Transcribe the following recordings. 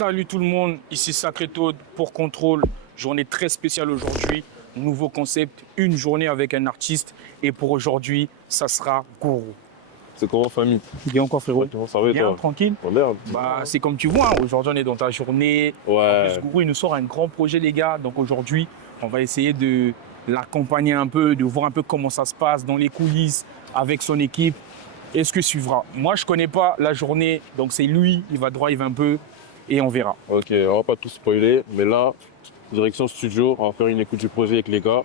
Salut tout le monde, ici Sacré Toad pour Contrôle. Journée très spéciale aujourd'hui. Nouveau concept, une journée avec un artiste. Et pour aujourd'hui, ça sera Gourou. C'est comment, famille? Bien encore, frérot? Comment ça va, Bien, toi? tranquille. Oh, merde. Bah, c'est comme tu vois, hein, aujourd'hui on est dans ta journée. Ouais. En plus, Gourou, il nous sort un grand projet, les gars. Donc aujourd'hui, on va essayer de l'accompagner un peu, de voir un peu comment ça se passe dans les coulisses avec son équipe. Et ce que suivra. Moi, je connais pas la journée, donc c'est lui, il va droit, il va un peu, et on verra. Ok, on va pas tout spoiler, mais là, direction studio, on va faire une écoute du projet avec les gars.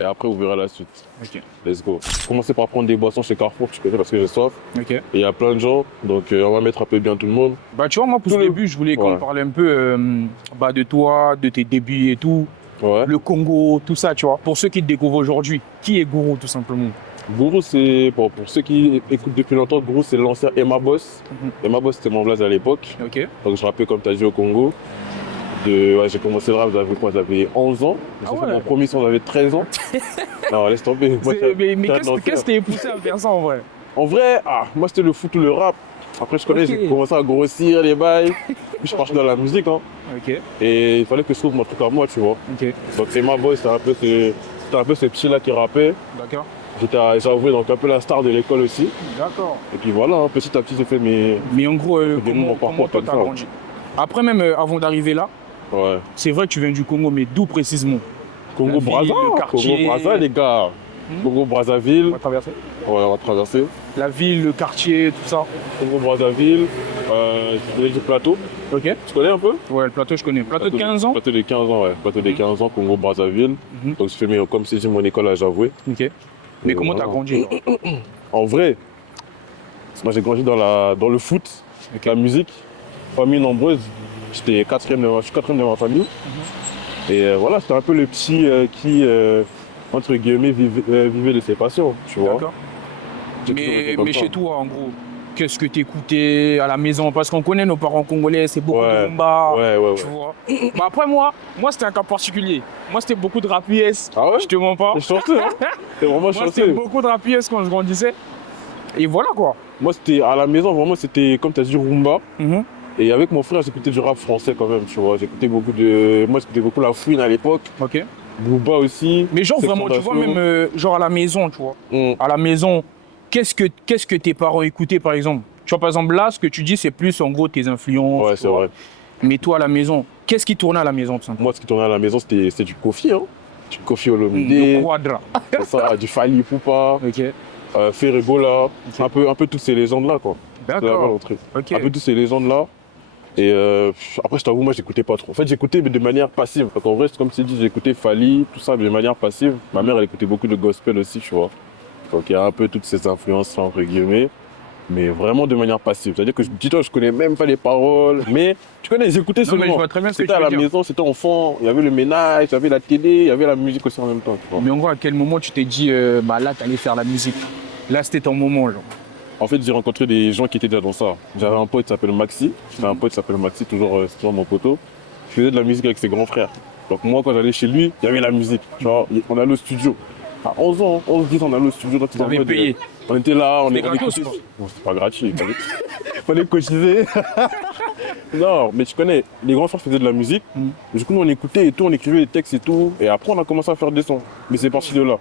Et après, vous verrez la suite. Ok. Let's go. Commencer par prendre des boissons chez Carrefour, tu connais, parce que j'ai soif. Ok. Et il y a plein de gens, donc on va mettre un peu bien tout le monde. Bah, tu vois, moi, pour ce début, je voulais qu'on Ouais. parle un peu de toi, de tes débuts et tout. Ouais. Le Congo, tout ça, tu vois. Pour ceux qui te découvrent aujourd'hui, qui est Gourou, tout simplement? Gourou, c'est, bon, pour ceux qui écoutent depuis longtemps, Gourou, c'est l'ancien Emma Boss. Emma Boss, c'était mon blaze à l'époque. Ok. Donc je rappelle, comme tu as dit, au Congo. Ouais, j'ai commencé le rap, j'avais quoi? J'avais 11 ans. J'ai fait mon premier son, j'avais 13 ans. Non, laisse tomber. Moi, Mais qu'est-ce qui t'a poussé à faire ça en vrai? En vrai, moi c'était le foot ou le rap. Après, je connais, j'ai commencé à grossir les bails. Puis je suis parti dans la musique. Hein. Ok. Et il fallait que je trouve mon truc à moi, tu vois. Ok. Donc c'est ma boy, c'était un peu ces petits-là qui rappaient. D'accord. J'ai avoué donc un peu la star de l'école aussi. D'accord. Et puis voilà, hein, petit à petit, j'ai fait mes. Mais en gros, mon comment parcours toi comme t'as ça. grandi? Après même, avant d'arriver là, Ouais. c'est vrai que tu viens du Congo, mais d'où précisément? Congo ville, Brazza, le quartier. Congo Brazza, les gars. Congo Brazzaville. On va traverser. Ouais, on va traverser. La ville, le quartier, tout ça. Congo Brazzaville. Je venais du plateau. Ok. Tu connais un peu? Ouais, le plateau, je connais. Plateau de 15 ans? Plateau de 15 ans, ouais. Plateau de 15 ans, Congo Brazzaville. Donc je fais, comme c'est dit, mon école à Javoué. Ok. Mais comment t'as grandi? En vrai, moi j'ai grandi dans le foot, la musique, famille nombreuse. Je suis quatrième de ma famille. Et voilà, c'était un peu le petit qui, entre guillemets, vivait de ses passions, tu vois. D'accord. Mais chez toi, en gros, qu'est-ce que t'écoutais à la maison? Parce qu'on connaît nos parents congolais, c'est beaucoup de rumba, ouais. tu vois. Bah après moi c'était un cas particulier. Moi c'était beaucoup de rap US, Ah ouais? je te mens pas. T'es chanceux, hein? T'es vraiment Moi chanceux. c'était beaucoup de rap US quand je grandissais. Et voilà quoi. Moi c'était à la maison, vraiment c'était, comme tu as dit, rumba. Et avec mon frère, j'écoutais du rap français quand même, tu vois. Moi j'écoutais beaucoup La Fouine à l'époque. Ok. Booba aussi. Mais genre vraiment, tu vois, même genre à la maison, tu vois. À la maison, qu'est-ce que tes parents écoutaient par exemple? Tu vois, par exemple, là, ce que tu dis, c'est plus en gros tes influences. Ouais, c'est vrai. Mais toi, à la maison, qu'est-ce qui tournait à la maison, tout simplement? Moi, ce qui tournait à la maison, c'était du Kofi, hein. Du Kofi Olomide. Le Quadra. C'est ça, du Fally Ipupa, Ok. Ferregola, un peu toutes ces légendes-là, quoi. D'accord. Ok. Ok. Un peu toutes ces légendes-là. Et après, je t'avoue, moi, j'écoutais pas trop. En fait, j'écoutais mais de manière passive. Donc, en vrai, comme tu dis, j'écoutais Fally, tout ça, mais de manière passive. Ma mère, elle écoutait beaucoup de gospel aussi, tu vois. Donc, il y a un peu toutes ces influences-là, entre guillemets. Mais vraiment de manière passive. C'est-à-dire que, dis-toi, je connais même pas les paroles. Mais tu connais, j'écoutais Non, mais seulement. je vois très bien ce que C'était tu veux à la dire. maison, c'était enfant. Il y avait le ménage, il y avait la télé, il y avait la musique aussi en même temps, tu vois. Mais en gros, à quel moment tu t'es dit, là, t'allais faire la musique? Là, c'était ton moment, genre. En fait, j'ai rencontré des gens qui étaient déjà dans ça. J'avais un pote qui s'appelle Maxi. J'ai un pote qui s'appelle Maxi, c'est toujours mon poteau. Il faisait de la musique avec ses grands frères. Donc moi, quand j'allais chez lui, il y avait la musique. Tu vois, on allait au studio. À 11 ans, 10 ans, on allait au studio. Vous avez payé? On était là, on gratos, quoi. Bon, c'était pas gratuit. Il fallait cotiser. Non, mais tu connais, les grands frères faisaient de la musique. Du coup, nous, on écoutait et tout, on écrivait les textes et tout. Et après, on a commencé à faire des sons. Mais c'est parti de là.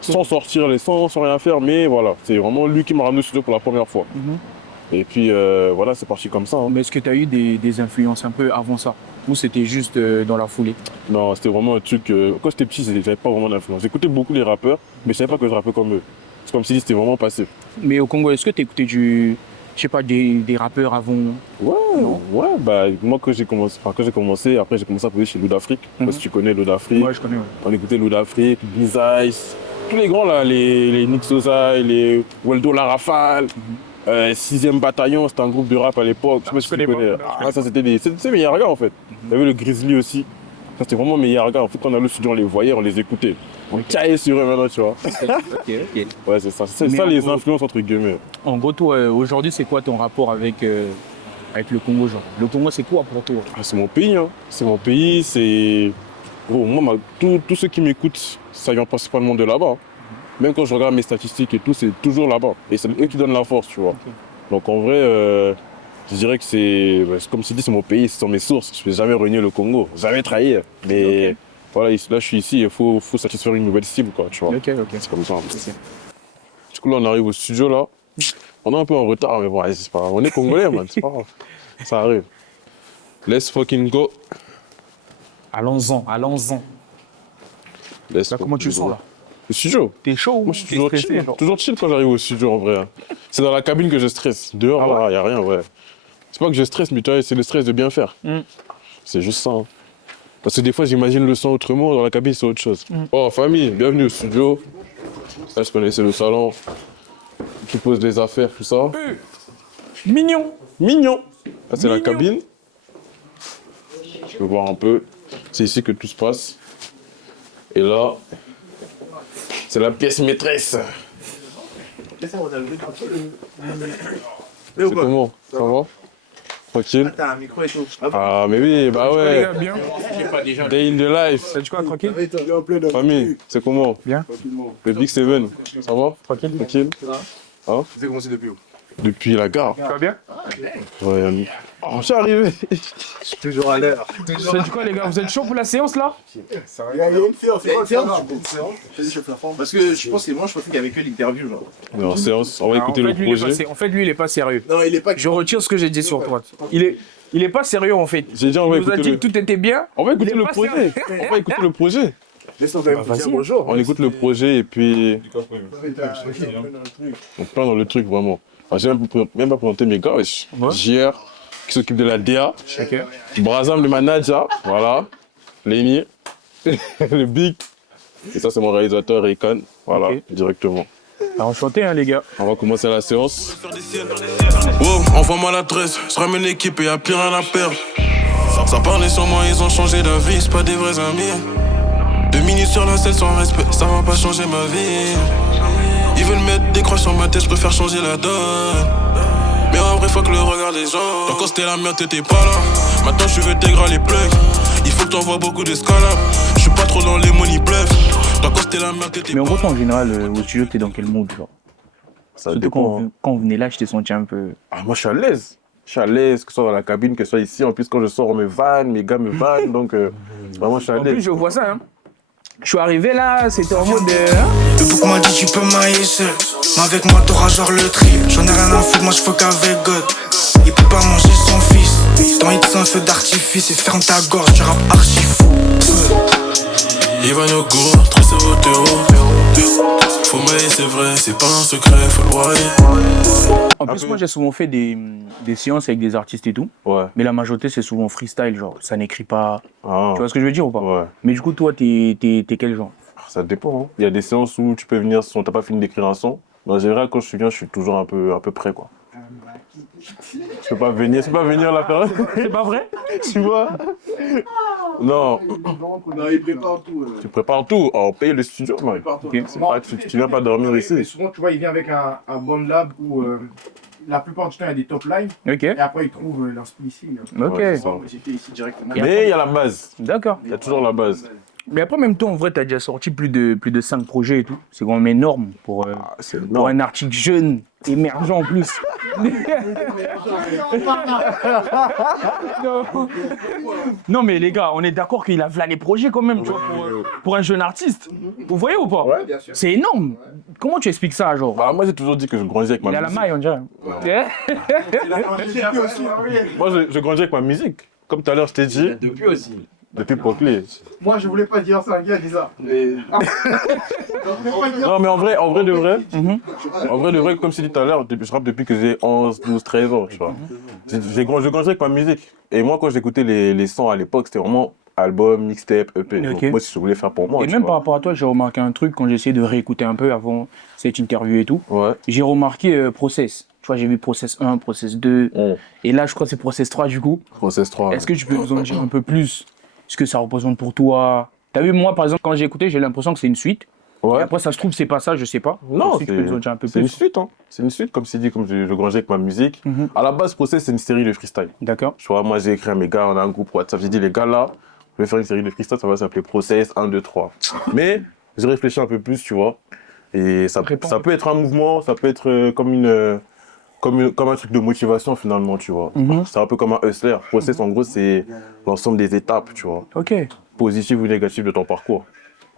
Sans sortir les sons, sans rien faire, mais voilà, c'est vraiment lui qui m'a ramené au studio pour la première fois. Et puis voilà, c'est parti comme ça. Hein. Mais est-ce que tu as eu des influences un peu avant ça? Ou c'était juste dans la foulée? Non, c'était vraiment un truc. Quand j'étais petit, j'avais pas vraiment d'influence. J'écoutais beaucoup les rappeurs, mais je savais pas que je rappais comme eux. C'est comme si c'était vraiment passif. Mais au Congo, est-ce que tu écoutais je sais pas, des rappeurs avant? Ouais, bah moi quand j'ai commencé, après j'ai commencé à poser chez Lou d'Afrique. Je sais pas si tu connais Lou d'Afrique. Ouais, je connais. Ouais. On écoutait Lou d'Afrique, Biz Ice, tous les grands là, les Nick Sosa, les Waldo La Rafale. 6e bataillon, c'était un groupe de rap à l'époque. Je sais pas si tu connais. Ça c'était mes gars en fait. Il y avait le Grizzly aussi. Ça c'était vraiment mes gars. En fait, quand on allait au studio, on les voyait, on les écoutait. On caillait sur eux maintenant, tu vois. Ok. Ouais, c'est ça. C'est ça les influences entre guillemets. En gros, toi, aujourd'hui, c'est quoi ton rapport avec le Congo, genre? Le Congo, c'est quoi pour toi? C'est mon pays, hein. C'est mon pays, c'est. Gros, moi, tous ceux qui m'écoutent, ça vient principalement de là-bas. Hein. Même quand je regarde mes statistiques et tout, c'est toujours là-bas. Et c'est eux qui donnent la force, tu vois. Donc en vrai, Je dirais que c'est comme tu dis, c'est mon pays, ce sont mes sources. Je ne vais jamais renier le Congo, jamais trahir. Mais voilà, là, je suis ici, il faut satisfaire une nouvelle cible, quoi, tu vois. Ok. C'est comme ça. Un peu. Du coup, là, on arrive au studio, là. On est un peu en retard, mais bon, c'est pas grave. On est Congolais, man, c'est pas grave. Ça arrive. Let's fucking go. Allons-en. Let's Là, comment tu fucking sens go. là? Le studio? T'es chaud ou Moi, je suis t'es toujours stressé, chill. genre Toujours chill quand j'arrive au studio, en vrai. C'est dans la cabine que je stresse. Dehors, Ah ouais? là, y a rien, ouais. C'est pas que je stresse, mais tu vois, c'est le stress de bien faire. Mm. C'est juste ça. Hein. Parce que des fois, j'imagine le son autrement, dans la cabine, c'est autre chose. Oh, famille, bienvenue au studio. Là, je connaissais le salon. Tu poses des affaires, tout ça. Mignon. Mignon. Là, c'est la Mignon. cabine. Je peux voir un peu. C'est ici que tout se passe. Et là, c'est la pièce maîtresse. C'est comment? Ça va? Tranquille? T'as un micro et tout. Ah, mais oui, bah Les ouais. gars, bien. Day in the life. T'as dit quoi, tranquille? Famille, c'est comment? Bien. Le Big Seven. Ça va? Tranquille. Tranquille? Hein? Tu sais commencé depuis où? Depuis la gare. Tu vas bien? Ouais, oh, je suis arrivé. Je suis toujours à l'heure. Vous êtes quoi, les gars? Vous êtes chaud pour la séance là? Il y a une séance, c'est quoi une séance? Parce que je pense que moi je pensais qu'il y avait que l'interview genre. Alors, séance, on va écouter en le fait, lui, il est projet. pas, en fait, lui, il est pas sérieux. Non, il est pas. Je retire ce que j'ai dit sur toi. Il est pas sérieux en fait. J'ai dit, on va Il nous a écouter dit que le... tout était bien. On va écouter Il est le pas projet. sérieux. On va écouter le projet. Laisse-moi quand même Vas-y. dire bonjour. On écoute le projet et puis on plane dans le truc vraiment. Alors, j'ai même pas présenté mes gars, wesh. Ouais. JR qui s'occupe de la DA, Ok. Brazam le manager, voilà, Lémi, le Big. Et ça c'est mon réalisateur Raycon, voilà, Ok. directement. Enchanté, hein, les gars. On va commencer la séance. Wow, envoie-moi l'adresse, je ramène l'équipe et y'a plus rien à perdre. Ça parlait sur moi, ils ont changé d'avis, c'est pas des vrais amis. 2 minutes sur la scène sans respect, ça va pas changer ma vie. Ils veulent mettre des croix sur ma tête, je préfère changer la donne. Mais en vrai, fuck le regard des gens. Quand c'était la merde, t'étais pas là. Maintenant, je veux intégrer les plugs. Il faut que t'envoies beaucoup d'escalades. Je suis pas trop dans les money bluff. Quand c'était la merde, t'étais Mais en pas gros, là. toi, en général, au studio, t'es dans quel mood, genre? Ça Surtout dépend. quand on venait là, je t'ai senti un peu. Ah, moi je suis à l'aise. Je suis à l'aise, que ce soit dans la cabine, que ce soit ici. En plus, quand je sors, on me vanne, mes gars me vannent. Donc, vraiment, je suis à En plus, l'aise. je vois ça, hein. Je suis arrivé là, c'était en mode. Le bouc m'a dit tu peux mailler seul. Mais avec moi t'auras genre le trip. J'en ai rien à foutre, moi je fuck avec God. Il peut pas manger son fils. Ton hit c'est un feu d'artifice. Et ferme ta gorge, tu rap archi fou. Il va nous go, très c'est au terreau. Faut mailler, c'est vrai, c'est pas un secret, faut le broyer. En plus, moi, j'ai souvent fait des séances avec des artistes et tout. Ouais. Mais la majorité, c'est souvent freestyle, genre, ça n'écrit pas. Ah, Tu vois ce que je veux dire ou pas? ouais. Mais du coup, toi, t'es quel genre? Ça dépend. Hein. Il y a des séances où tu peux venir si t'as pas fini d'écrire un son. Mais en général, quand je viens, je suis toujours un peu prêt, quoi. Je peux pas venir la faire. C'est pas vrai? Tu vois? Non, Non, il prépare tout. tu prépares tout. Oh, on paye le studio, man. Ok. C'est pas, tu viens pas dormir Mais ici. souvent, tu vois, il vient avec un bon lab où la plupart du temps, il y a des top lines. Ok. Et après, il trouve l'inspi ici. Ok. Ouais, c'est ça. Moi, j'étais ici directement. Mais il y a la base. D'accord. Il y a toujours la base. Mais après, en même temps, en vrai, t'as déjà sorti plus de 5 projets et tout. C'est quand même énorme pour C'est pour un artiste jeune, émergent en plus. non. Non, mais les gars, on est d'accord qu'il a là les projets quand même, tu vois, pour un jeune artiste. Vous voyez ou pas? Ouais, bien sûr. C'est énorme. Comment tu expliques ça, genre? Bah, moi, j'ai toujours dit que je grandis avec ma Il a la musique. maille, on dirait. Moi, je grandis avec ma musique. Comme tout à l'heure, je t'ai dit, Depuis aussi. depuis Proclé. Moi, je voulais pas dire ça, un gars dit ça. Non, mais en vrai de vrai, Mhm. en vrai de vrai, comme je t'ai dit tout à l'heure, je rappe depuis que j'ai 11, 12, 13 ans, tu vois. Je grandis avec ma musique. Et moi, quand j'écoutais les sons à l'époque, c'était vraiment album, mixtape, EP. Donc, Ok. moi, si je voulais faire pour moi, Et tu même vois. par rapport à toi, j'ai remarqué un truc quand j'ai essayé de réécouter un peu avant cette interview et tout. Ouais. J'ai remarqué Process. Tu vois, j'ai vu Process 1, Process 2. On Et là, je crois que c'est Process 3 du coup. Process 3. Est-ce que tu peux nous en dire un peu plus ce que ça représente pour toi? T'as vu, moi, par exemple, quand j'ai écouté, j'ai l'impression que c'est une suite. Et Ouais. après, ça se trouve, c'est pas ça, je sais pas. Non, Est-ce que tu peux nous en dire un peu c'est une plus? suite, hein. C'est une suite, comme c'est dit, comme je grandis avec ma musique. Mhm. À la base, Process, c'est une série de freestyle. D'accord. Tu vois, moi, j'ai écrit à mes gars, on a un groupe WhatsApp. J'ai dit, les gars, là, je vais faire une série de freestyle, ça va s'appeler Process 1, 2, 3. Mais j'ai réfléchi un peu plus, tu vois. Et ça Réponds. peut être un mouvement, ça peut être comme comme un truc de motivation finalement, tu vois. C'est un peu comme un hustler. Process, en gros, c'est l'ensemble des étapes, tu vois. Ok. Positives ou négatives de ton parcours.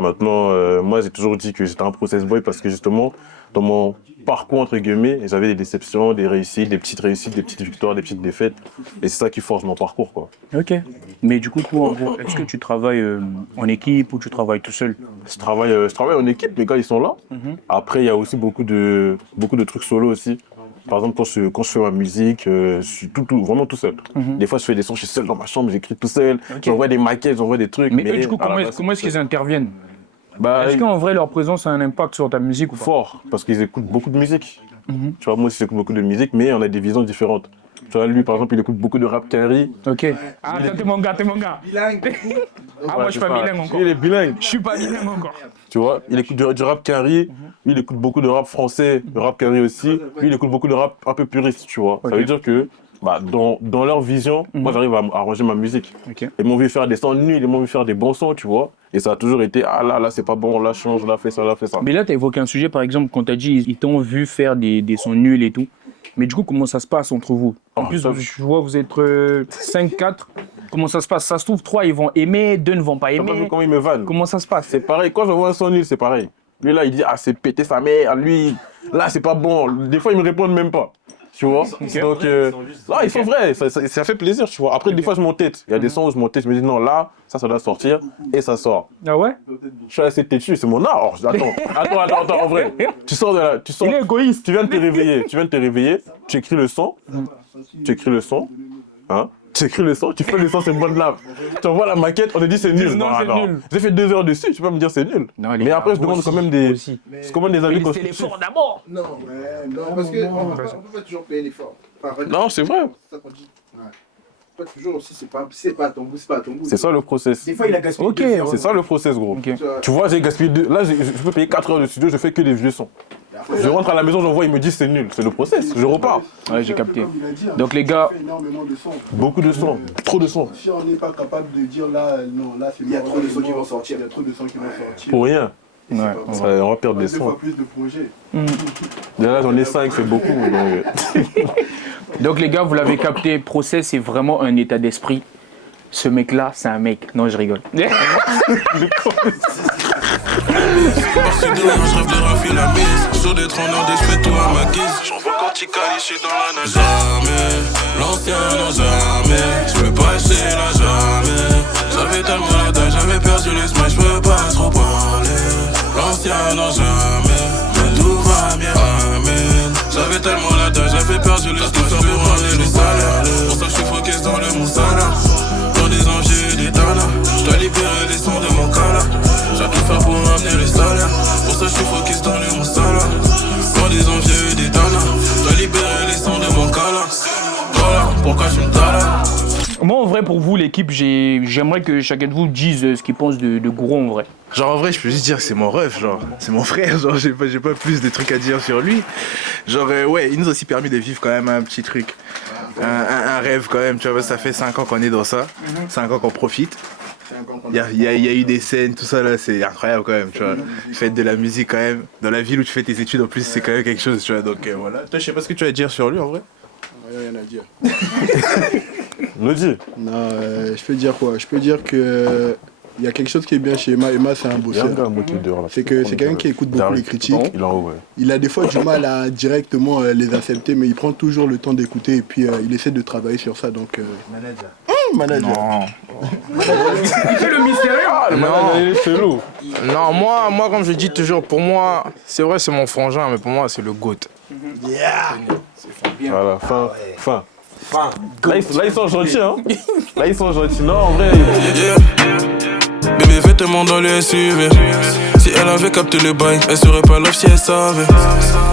Maintenant, moi, j'ai toujours dit que j'étais un process boy parce que justement, dans mon parcours, entre guillemets, j'avais des déceptions, des réussites, des petites victoires, des petites défaites. Et c'est ça qui forge mon parcours, quoi. Ok. Mais du coup, toi, en gros, est-ce que tu travailles en équipe ou tu travailles tout seul? Je travaille en équipe, les gars, ils sont là. Après, il y a aussi beaucoup de trucs solo aussi. Par exemple, quand je fais ma musique, je suis vraiment tout seul. Des fois, je fais des sons, je suis seul dans ma chambre, j'écris tout seul. J'envoie des maquettes, j'envoie des trucs. Mais eux, du coup, comment est-ce qu'ils interviennent? Est-ce qu'en vrai, leur présence a un impact sur ta musique ou pas? Fort, parce qu'ils écoutent beaucoup de musique. Tu vois, moi aussi, j'écoute beaucoup de musique, mais on a des visions différentes. Tu vois, lui, par exemple, il écoute beaucoup de rap Kenry. Ok. Ah, t'es mon gars. Bilingue. Ah, moi, je suis pas bilingue encore. Il est bilingue. Je suis pas bilingue encore. Tu vois, il écoute du rap Kenry. Lui, il écoute beaucoup de rap français, de rap Kenry aussi. Lui, il écoute beaucoup de rap un peu puriste, tu vois. Ça veut dire que dans leur vision, moi, j'arrive à arranger ma musique. Ok. Ils m'ont vu faire des sons nuls, ils m'ont vu faire des bons sons, tu vois. Et ça a toujours été, ah là, c'est pas bon, là, change, là, fais ça, là, fais ça. Mais là, tu as évoqué un sujet, par exemple, quand tu as dit ils t'ont vu faire des sons nuls et tout. Mais du coup, comment ça se passe entre vous? En plus, je vois vous êtes 5-4. Comment ça se passe? Ça se trouve, 3 ils vont aimer, 2 ne vont pas T'as pas vu aimer. comment ils me vannent? Comment ça se passe? C'est pareil, quand j'envoie un son nul, c'est pareil. Lui, là, il dit, ah, c'est péter sa mère, lui, là, c'est pas bon. Des fois, ils me répondent même pas. Tu vois? Donc, là, ils sont vrais, ça fait plaisir, tu vois. Après, des fois, je m'entête. Il y a des sons où je m'entête, je me dis, non, là, ça doit sortir, et ça sort. Ah ouais? Je suis assez têtu, c'est mon art. Attends, en vrai. Tu sors de là, Il est égoïste. tu viens de te réveiller, tu écris le son, hein? Tu écris le son, tu fais le son, c'est une bonne lame. Tu envoies la maquette, on te dit c'est nul. Non, c'est nul. J'ai fait 2 heures dessus, tu peux me dire c'est nul. Non, les mais gars, après, je vous demande aussi, quand même je commande des avis C'est constructifs. l'effort d'abord. Non, parce qu'on peut pas toujours payer l'effort. Enfin, Non, c'est vrai. c'est ça qu'on dit. Pas toujours aussi, si c'est pas à ton goût, c'est pas à ton goût. C'est ça le process. Des fois, il a gaspillé. Ok, 2 heures. C'est ça le process, gros. Ok. Tu vois, j'ai gaspillé là, je peux payer 4 heures de studio, je fais que des vieux sons. Je rentre à la maison, j'envoie, ils me disent c'est nul. C'est le process, je repars. Ouais, j'ai capté. Comme il a dit, Donc, les gars- ça fait énormément de sons. Beaucoup de sons, trop de sons. Si on n'est pas capable de dire là, non, là c'est Il y a mort, trop de là, sons c'est qui mort, vont sortir. Il y a trop de sons qui vont sortir. Pour rien. Ouais. On va perdre des Deux sons. fois plus de projets. Là, j'en ai 5, c'est beaucoup. Donc les gars, vous l'avez capté, Process, c'est vraiment un état d'esprit. Ce mec-là, c'est un mec. Non, je rigole. Parti de rien, je rêve de refaire la mise. Chaud d'être en ordre, je fais tout à ma guise. J'envoie cortical, je suis dans la nage. Jamais, l'ancien, non jamais. Je peux pas essayer là, jamais. J'avais tellement la dalle, j'avais perdu les smash, je peux pas trop parler. L'ancien, non jamais. Mais tout va bien, amen. J'avais tellement la dalle, j'avais perdu les smash, je peux pas rendre les salaires. Pour ça, je suis focus dans le moussala. Dans des envies et des tanas. Je dois libérer les sons de mon cala. J'ai tout faire pour amener les salaires. Pour ça je suis focus dans le moussala. Dans des envies et des tanas. Je dois libérer les sons de mon cala. Voilà pourquoi je me tala. Moi, en vrai, pour vous, l'équipe, j'aimerais que chacun de vous dise ce qu'il pense de Gros, en vrai. Genre en vrai je peux juste dire que c'est mon ref, genre c'est mon frère, genre j'ai pas plus de trucs à dire sur lui. Genre ouais, il nous a aussi permis de vivre quand même un petit truc, un rêve quand même, tu vois, ça fait 5 ans qu'on est dans ça, 5 ans qu'on profite. Il y a eu des scènes, tout ça là, c'est incroyable quand même, tu vois. Faites de la musique quand même, dans la ville où tu fais tes études en plus c'est quand même quelque chose, tu vois, donc voilà. Toi je sais pas ce que tu vas dire sur lui en vrai. Rien à dire. Le dis. Non, je peux dire quoi? Je peux dire que il y a quelque chose qui est bien chez Emma. Emma, c'est un Il y a un bosseur. gars à moitié dehors là. C'est que c'est quelqu'un qui écoute beaucoup les critiques. Il est en haut, ouais. Il a des fois du mal à directement les accepter, mais il prend toujours le temps d'écouter et puis il essaie de travailler sur ça. Donc manager. Il fait le mystérieux. Le manager, il est chelou. Non, moi, comme je dis toujours, pour moi, c'est vrai, c'est mon frangin, mais pour moi, c'est le GOAT. Voilà, fin. Là, ils sont gentils, hein. Là, ils sont gentils. Non, en vrai. Bébé fait tellement dans le SUV. Si elle avait capté le bail, elle serait pas love si elle savait.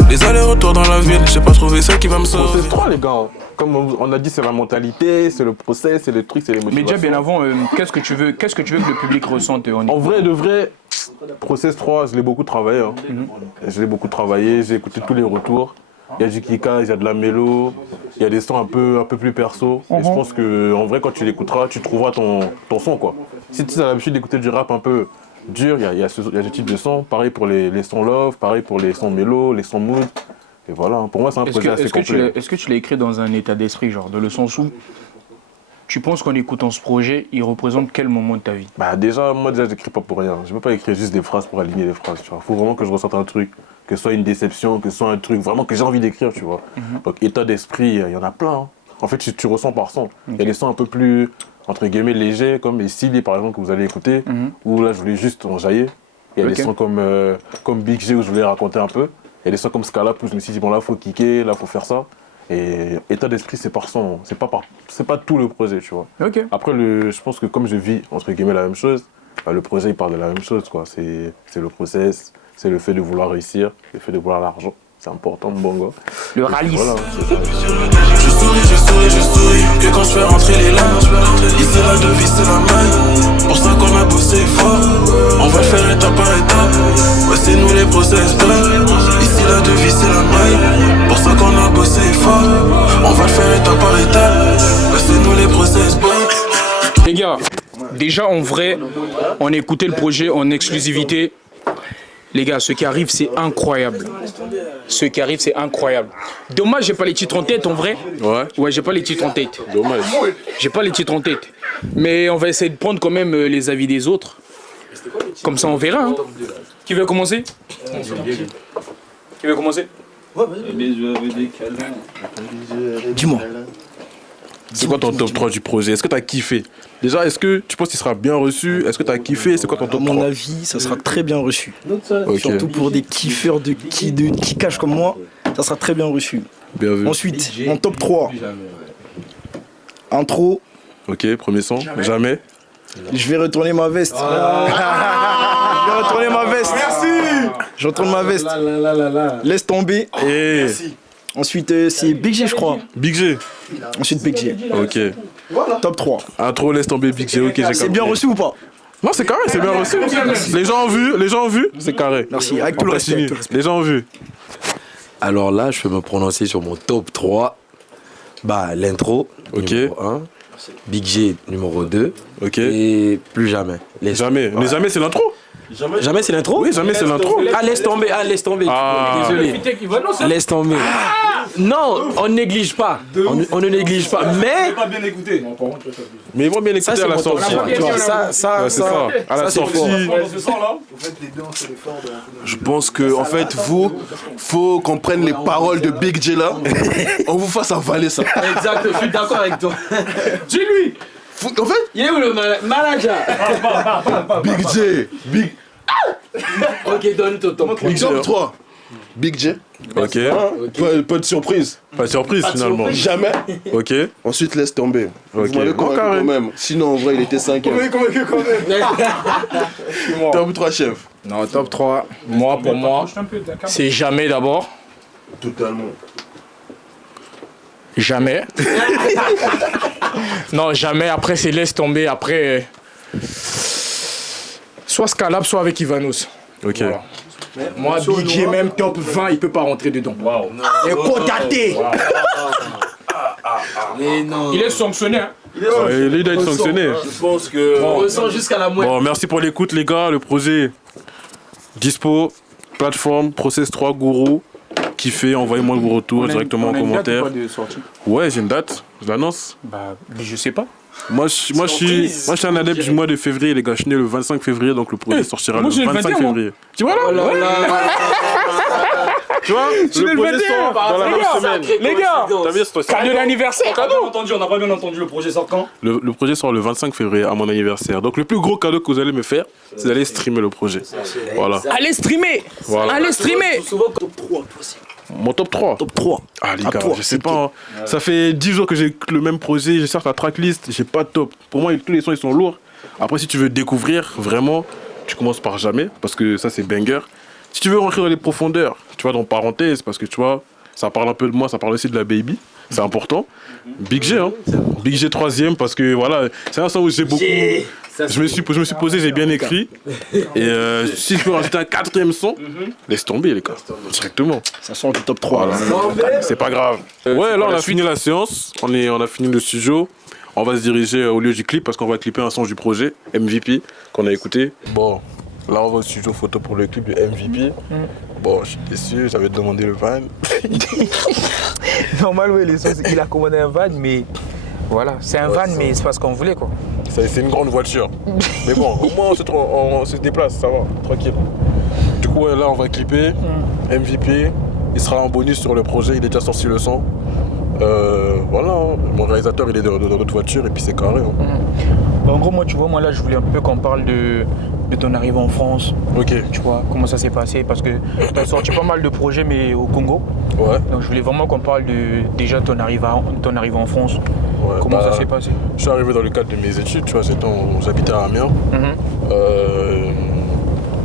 Les allers-retours dans la ville, j'ai pas trouvé ça qui va me sauver. C'est 3 les gars. Comme on a dit, c'est la mentalité, c'est le process, c'est le truc, c'est les Mais motivations. déjà, bien avant, qu'est-ce que tu veux que le public ressente En vrai, de vrai, process 3, je l'ai beaucoup travaillé. Hein. Je l'ai beaucoup travaillé, j'ai écouté tous les retours. Il y a du Kika, il y a de la mélo, il y a des sons un peu plus perso. Et je pense que en vrai, quand tu l'écouteras, tu trouveras ton son, quoi. Si tu as l'habitude d'écouter du rap un peu dur, il y a ce type de son. Pareil pour les sons love, pareil pour les sons mélo, les sons mood. Et voilà, pour moi, c'est un projet assez complet. Est-ce que tu l'as écrit dans un état d'esprit, genre, dans le sens où tu penses qu'en écoutant ce projet, il représente quel moment de ta vie? Bah déjà, moi déjà, j'écris pas pour rien. Je peux pas écrire juste des phrases pour aligner les phrases, tu vois. Faut vraiment que je ressente un truc, que ce soit une déception, que ce soit un truc vraiment que j'ai envie d'écrire, tu vois. Donc état d'esprit, il y en a plein. Hein. En fait, tu ressens par son. Il y a des sons un peu plus, entre guillemets, légers, comme les Silly, par exemple, que vous allez écouter, où là, je voulais juste enjailler. Il y a des sons comme Big G, où je voulais raconter un peu. Il y a des sons comme Scalap, où je me suis dit, bon là, faut kicker, là, faut faire ça. Et état d'esprit, c'est par son, c'est pas tout le projet, tu vois. Ok. Après, je pense que comme je vis, entre guillemets, la même chose, bah, le projet, il parle de la même chose, quoi. C'est le process, c'est le fait de vouloir réussir, le fait de vouloir l'argent. C'est important, mon bon gars. Le rallye. Voilà, Je souris, que quand je fais rentrer les larmes. Ici la devise c'est la main, pour ça qu'on a bossé fort. On va le faire étape par étape, ouais c'est nous les process boys. Ici la devise c'est la main, pour ça qu'on a bossé fort. On va le faire étape par étape, ouais c'est nous les process boys. Les gars, déjà en vrai, on a écouté le projet en exclusivité. Les gars, ce qui arrive, c'est incroyable. Ce qui arrive, c'est incroyable. Dommage, j'ai pas les titres en tête, en vrai. Ouais, j'ai pas les titres en tête. dommage. J'ai pas les titres en tête. Mais on va essayer de prendre quand même les avis des autres. Comme ça, on verra. Hein. Qui veut commencer? Qui veut commencer? Dis-moi. C'est quoi ton top 3 du projet? Est-ce que tu as kiffé? Déjà, est-ce que tu penses qu'il sera bien reçu? Est-ce que tu as kiffé? C'est quoi ton top 3? À mon avis, ça sera très bien reçu. Ok. Surtout pour des kiffeurs de kickage comme moi, ça sera très bien reçu. Bien vu. Ensuite, mon top 3. Intro, Ok, premier son. Jamais. je vais retourner ma veste. Je vais retourner ma veste. Merci. Je retourne ma veste. Laisse tomber. Et Ensuite, c'est Big G, je crois. Big G. Ensuite, Big G. Ok. Top 3. Intro, laisse tomber Big G. Ok, j'ai C'est bien compris. reçu ou pas? Non, c'est carré, c'est bien reçu. Les gens ont vu, c'est carré. Merci, avec tout le On respect. continue. avec tout le respect. Les gens ont vu. Alors là, je peux me prononcer sur mon top 3. Bah, l'intro, Ok. numéro 1. Big G, numéro 2. Ok. Et plus jamais. Jamais. Mais jamais, c'est l'intro. Jamais, c'est l'intro? Oui, jamais, c'est l'intro. Ah, laisse tomber, laisse tomber. Ah. Désolé. Laisse tomber. Non, on ne néglige pas. On ne néglige pas. Mais Mais ils vont bien ça, écouter c'est à la mon top sortie. 3. Tu vois, Ouais, c'est ça. À la c'est sortie. fort. Je pense que en fait, faut qu'on prenne les paroles de Big J là, on vous fasse avaler ça. Exact, je suis d'accord avec toi. Dis-lui. En fait, Il est où le manager? Big J, Ok, donne ton top 3. exemple 3. Big J, Ok. pas de surprise. Pas de surprise finalement. Jamais. Ok. Ensuite, laisse tomber. Ok. Vous m'avez convaincu Carré. quand même. Sinon, en vrai, il était 5ème. Top 3, chef. Non, top 3. Moi, pour moi, c'est jamais d'abord. Totalement. Jamais. Non, jamais. Après, c'est laisse tomber. Après, soit Scalab, soit avec Ivanos. Ok. Voilà. Moi, Big G, même top 20, il peut pas rentrer dedans. Et Kodaté. Il est sanctionné. Hein. Ouais, lui, il doit être sanctionné. Je pense que. On ressent jusqu'à la moelle. Bon, merci pour l'écoute, les gars. Le projet dispo, plateforme, Process 3, Gourou. Kiffez, envoyez-moi vos retours directement en commentaire. Ouais, j'ai une date, je l'annonce. Bah, je sais pas. Moi, je suis un adepte du mois de février, les gars. Je suis né le 25 février, donc le projet sortira moi, le j'ai le 25 21, moi. février. Tu vois là? Tu vois? le projet 21, sort dans la les même gars, semaine. les gars, T'as vu, c'est cadeau d'anniversaire, cadeau. On n'a pas bien entendu, le projet sort quand? Le projet sort le 25 février à mon anniversaire. Donc le plus gros cadeau que vous allez me faire, c'est d'aller streamer le projet. Voilà. Allez streamer. Voilà. Allez streamer. Souvent, top 3, toi aussi. Mon top 3. Top 3. Ah les À gars, toi, je sais pas. Hein. Ça fait 10 jours que j'ai le même projet, j'ai certes la tracklist, j'ai pas de top. Pour moi, tous les sons ils sont lourds. Après, si tu veux découvrir vraiment, tu commences par jamais, parce que ça c'est banger. Si tu veux rentrer dans les profondeurs, tu vois, dans parenthèse, parce que tu vois, ça parle un peu de moi, ça parle aussi de la baby, c'est important. Big G, hein. Big G 3ème, parce que voilà, c'est un son où j'ai beaucoup. Je me suis posé, j'ai bien écrit. Et si je peux rajouter un 4ème son, laisse tomber les gars, directement. Ça sort du top 3. Là. C'est pas grave. Ouais, là on a fini la séance, on a fini le studio. On va se diriger au lieu du clip parce qu'on va clipper un son du projet, MVP, qu'on a écouté. Bon, là on va au studio photo pour le clip du MVP. Bon, je suis déçu, j'avais demandé le van. Normal, oui, il a commandé un van, mais voilà, c'est un van, mais c'est pas ce qu'on voulait, quoi. C'est une grande voiture. Mais bon, au moins on se déplace, ça va, tranquille. Du coup, là, on va clipper. MVP, il sera en bonus sur le projet, il est déjà sorti le son. Voilà, hein. Mon réalisateur, il est dans notre voiture et puis c'est carré. Hein. Bah, en gros, moi, tu vois, là, je voulais un peu qu'on parle de ton arrivée en France. Ok. Tu vois, comment ça s'est passé, parce que tu as sorti pas mal de projets, mais au Congo. Ouais. Donc, je voulais vraiment qu'on parle de déjà ton arrivée en France. Ouais, comment ça s'est passé? Je suis arrivé dans le cadre de mes études, tu vois, j'habitais à Amiens.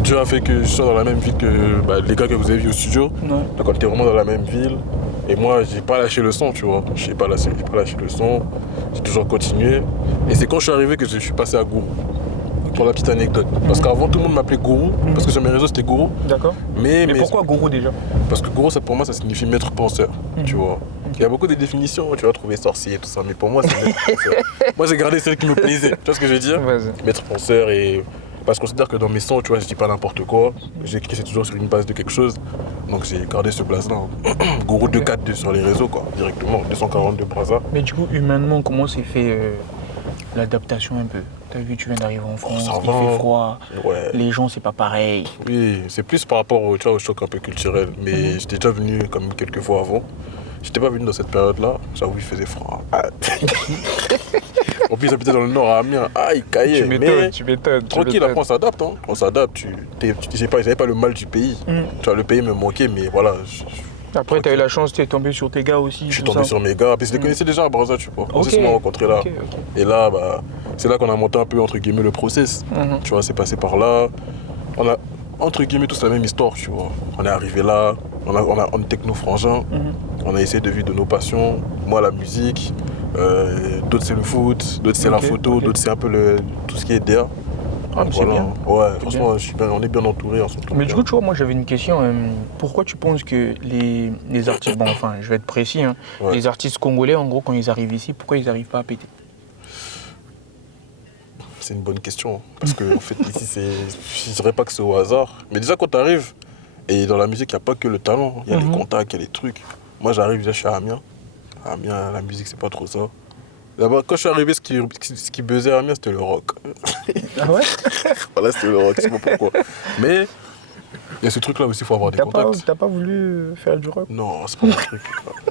Dieu a fait que je sois dans la même ville que les gars que vous avez vus au studio. Ouais. Donc on était vraiment dans la même ville. Et moi, j'ai pas lâché le son, tu vois. J'ai pas lâché le son. J'ai toujours continué. Et c'est quand je suis arrivé que je suis passé à Gourou. Pour la petite anecdote. Parce qu'avant, tout le monde m'appelait Gourou. Parce que sur mes réseaux, c'était Gourou. D'accord. Mais pourquoi Gourou déjà? Parce que Gourou, pour moi, ça signifie maître penseur. Tu vois. Il y a beaucoup de définitions. Tu vas trouver sorcier et tout ça. Mais pour moi, c'est maître penseur. Moi, j'ai gardé celle qui me plaisait. Tu vois ce que je veux dire? Maître penseur et... Parce que je considère que dans mes sons, tu vois, je dis pas n'importe quoi. J'écris, c'est toujours sur une base de quelque chose. Donc j'ai gardé ce blaze-là. Gourou 242 sur les réseaux, quoi, directement. 242 Brazza. Mais du coup, humainement, comment s'est fait l'adaptation un peu? T'as vu, tu viens d'arriver en France, il fait froid, les gens, c'est pas pareil. Oui, c'est plus par rapport au choc un peu culturel. Mais j'étais déjà venu comme quelques fois avant. J'étais pas venu dans cette période-là. J'avoue, il faisait froid. En plus, j'habitais dans le nord à Amiens. Ah, il caillait. Tu m'étonnes. Tranquille, après on s'adapte. Hein. On s'adapte. J'avais pas le mal du pays. Tu vois, le pays me manquait, mais voilà. Après, t'as eu la chance, t'es tombé sur tes gars aussi. Je suis tombé sur mes gars. Puis je les connaissais déjà à Brazza, tu vois. On s'est souvent rencontrés là. Et là, c'est là qu'on a monté un peu, entre guillemets, le process. Tu vois, c'est passé par là. On a, entre guillemets, tous la même histoire, tu vois. On est arrivé là. On était que nos frangins. On a essayé de vivre de nos passions. Moi, la musique. D'autres c'est le foot, d'autres c'est la photo, d'autres c'est un peu tout ce qui est DA. C'est bien. Ouais, franchement, on est bien entourés. Mais du coup, tu vois, moi j'avais une question. Pourquoi tu penses que les artistes, bon, enfin, je vais être précis, hein, les artistes congolais, en gros, quand ils arrivent ici, pourquoi ils n'arrivent pas à péter? C'est une bonne question. Parce que, en fait, ici, je dirais pas que c'est au hasard. Mais déjà, quand tu arrives, et dans la musique, il n'y a pas que le talent, il y a les contacts, il y a les trucs. Moi, j'arrive déjà chez Amiens. Amiens, la musique, c'est pas trop ça. D'abord, quand je suis arrivé, ce qui buzzait à Amiens, c'était le rock. Ah ouais? Voilà, c'était le rock, je sais pas pourquoi. Mais il y a ce truc-là aussi, il faut avoir des contacts. T'as pas voulu faire du rock? Non, c'est pas mon truc.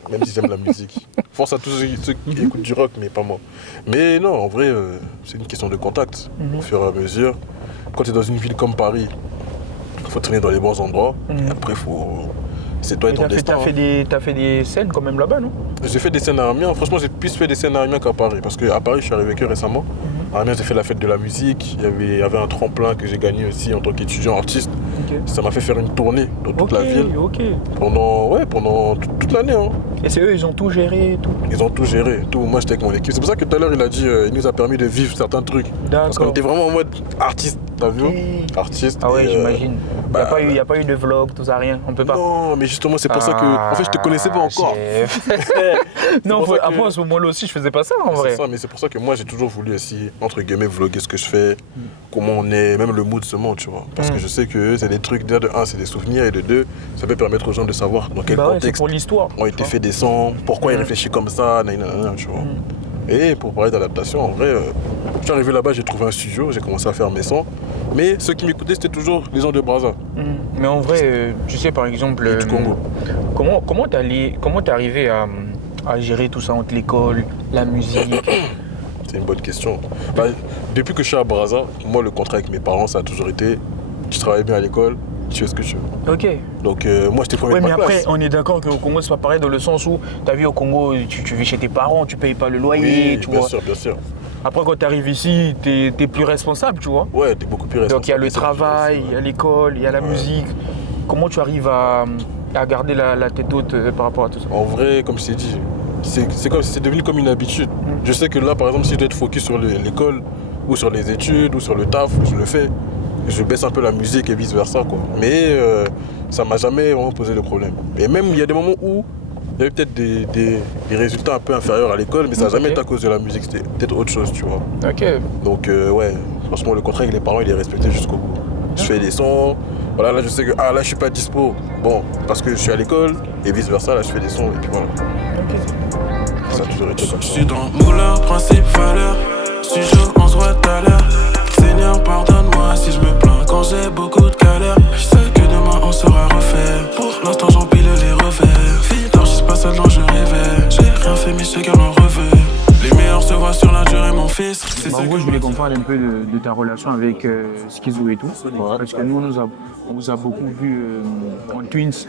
Même si j'aime la musique. Force à tous ceux qui écoutent du rock, mais pas moi. Mais non, en vrai, c'est une question de contact. Au fur et à mesure, quand tu es dans une ville comme Paris, il faut traîner dans les bons endroits. Et après, il faut... C'est toi et ton destin. T'as fait des scènes quand même là-bas, non? J'ai fait des scènes à Amiens. Franchement, j'ai plus fait des scènes à Amiens qu'à Paris. Parce qu'à Paris, je suis arrivé que récemment. À Amiens, j'ai fait la fête de la musique. Il y avait un tremplin que j'ai gagné aussi en tant qu'étudiant artiste. Ça m'a fait faire une tournée dans toute la ville. Pendant toute l'année. Hein. Et c'est eux, ils ont tout géré et tout? Ils ont tout géré. Tout. Moi, j'étais avec mon équipe. C'est pour ça que tout à l'heure, il a dit il nous a permis de vivre certains trucs. Parce qu'on était vraiment en mode artiste. T'as vu? Artiste. Ah ouais, j'imagine. Il n'y a pas eu de vlog, tout ça, rien. On peut pas. Non, mais justement, c'est pour ça que. En fait, je te connaissais pas encore. Non, après, à ce moment-là aussi, je faisais pas ça en vrai. C'est ça, mais c'est pour ça que moi, j'ai toujours voulu aussi, entre guillemets, vlogger ce que je fais, comment on est, même le mood se montre, tu vois. Parce que je sais que c'est des trucs, déjà de un, c'est des souvenirs, et de deux, ça peut permettre aux gens de savoir dans quel contexte pour l'histoire, ont été faits des sons, pourquoi ils réfléchissent comme ça, tu vois. Et pour parler d'adaptation, en vrai, je suis arrivé là-bas, j'ai trouvé un studio, j'ai commencé à faire mes sons. Mais ceux qui m'écoutaient, c'était toujours les gens de Brazza. Mais en vrai, tu sais, par exemple, du Congo. Comment t'es arrivé à gérer tout ça entre l'école, la musique? C'est une bonne question. Depuis que je suis à Brazza, moi, le contrat avec mes parents, ça a toujours été tu travailles bien à l'école, tu fais ce que tu veux. Ok. Donc moi j'étais premier de ma classe. Mais après, on est d'accord qu'au Congo c'est pas pareil dans le sens où t'as vu au Congo, tu vis chez tes parents, tu payes pas le loyer, oui, tu bien vois. Sûr, bien sûr. Après quand t'arrives ici, t'es plus responsable, tu vois. Ouais, t'es beaucoup plus responsable. Donc il y a le travail, il y a l'école, il y a la musique. Comment tu arrives à garder la tête haute par rapport à tout ça? En vrai, comme je t'ai dit, c'est devenu comme une habitude. Je sais que là, par exemple, si je dois être focus sur l'école, ou sur les études, ou sur le taf, je le fais. Je baisse un peu la musique et vice versa, quoi. Mais ça m'a jamais vraiment posé de problème. Et même il y a des moments où il y avait peut-être des résultats un peu inférieurs à l'école, mais ça n'a jamais été à cause de la musique, c'était peut-être autre chose, tu vois. Ok. Donc ouais, franchement le contrat avec les parents il est respecté jusqu'au bout. Je fais des sons. Voilà, là je sais que là je suis pas dispo. Bon, parce que je suis à l'école et vice versa, là je fais des sons et puis voilà. Ça a toujours été comme ça. Je suis dans le moulin, principe, valeur. Si chaud, on se voit tout à l'heure. Seigneur, pardonne-moi si je me plains quand j'ai beaucoup de galères. Je sais que demain on sera refait. Pour l'instant, j'empile les revers. Fille d'or, je pas ça dont je rêvais. J'ai rien fait, mais je garde en revers. Les meilleurs se voient sur la durée, mon fils. En gros, je voulais qu'on parle un peu de ta relation avec Schizo et tout. Parce que nous, on vous a beaucoup vu en Twins,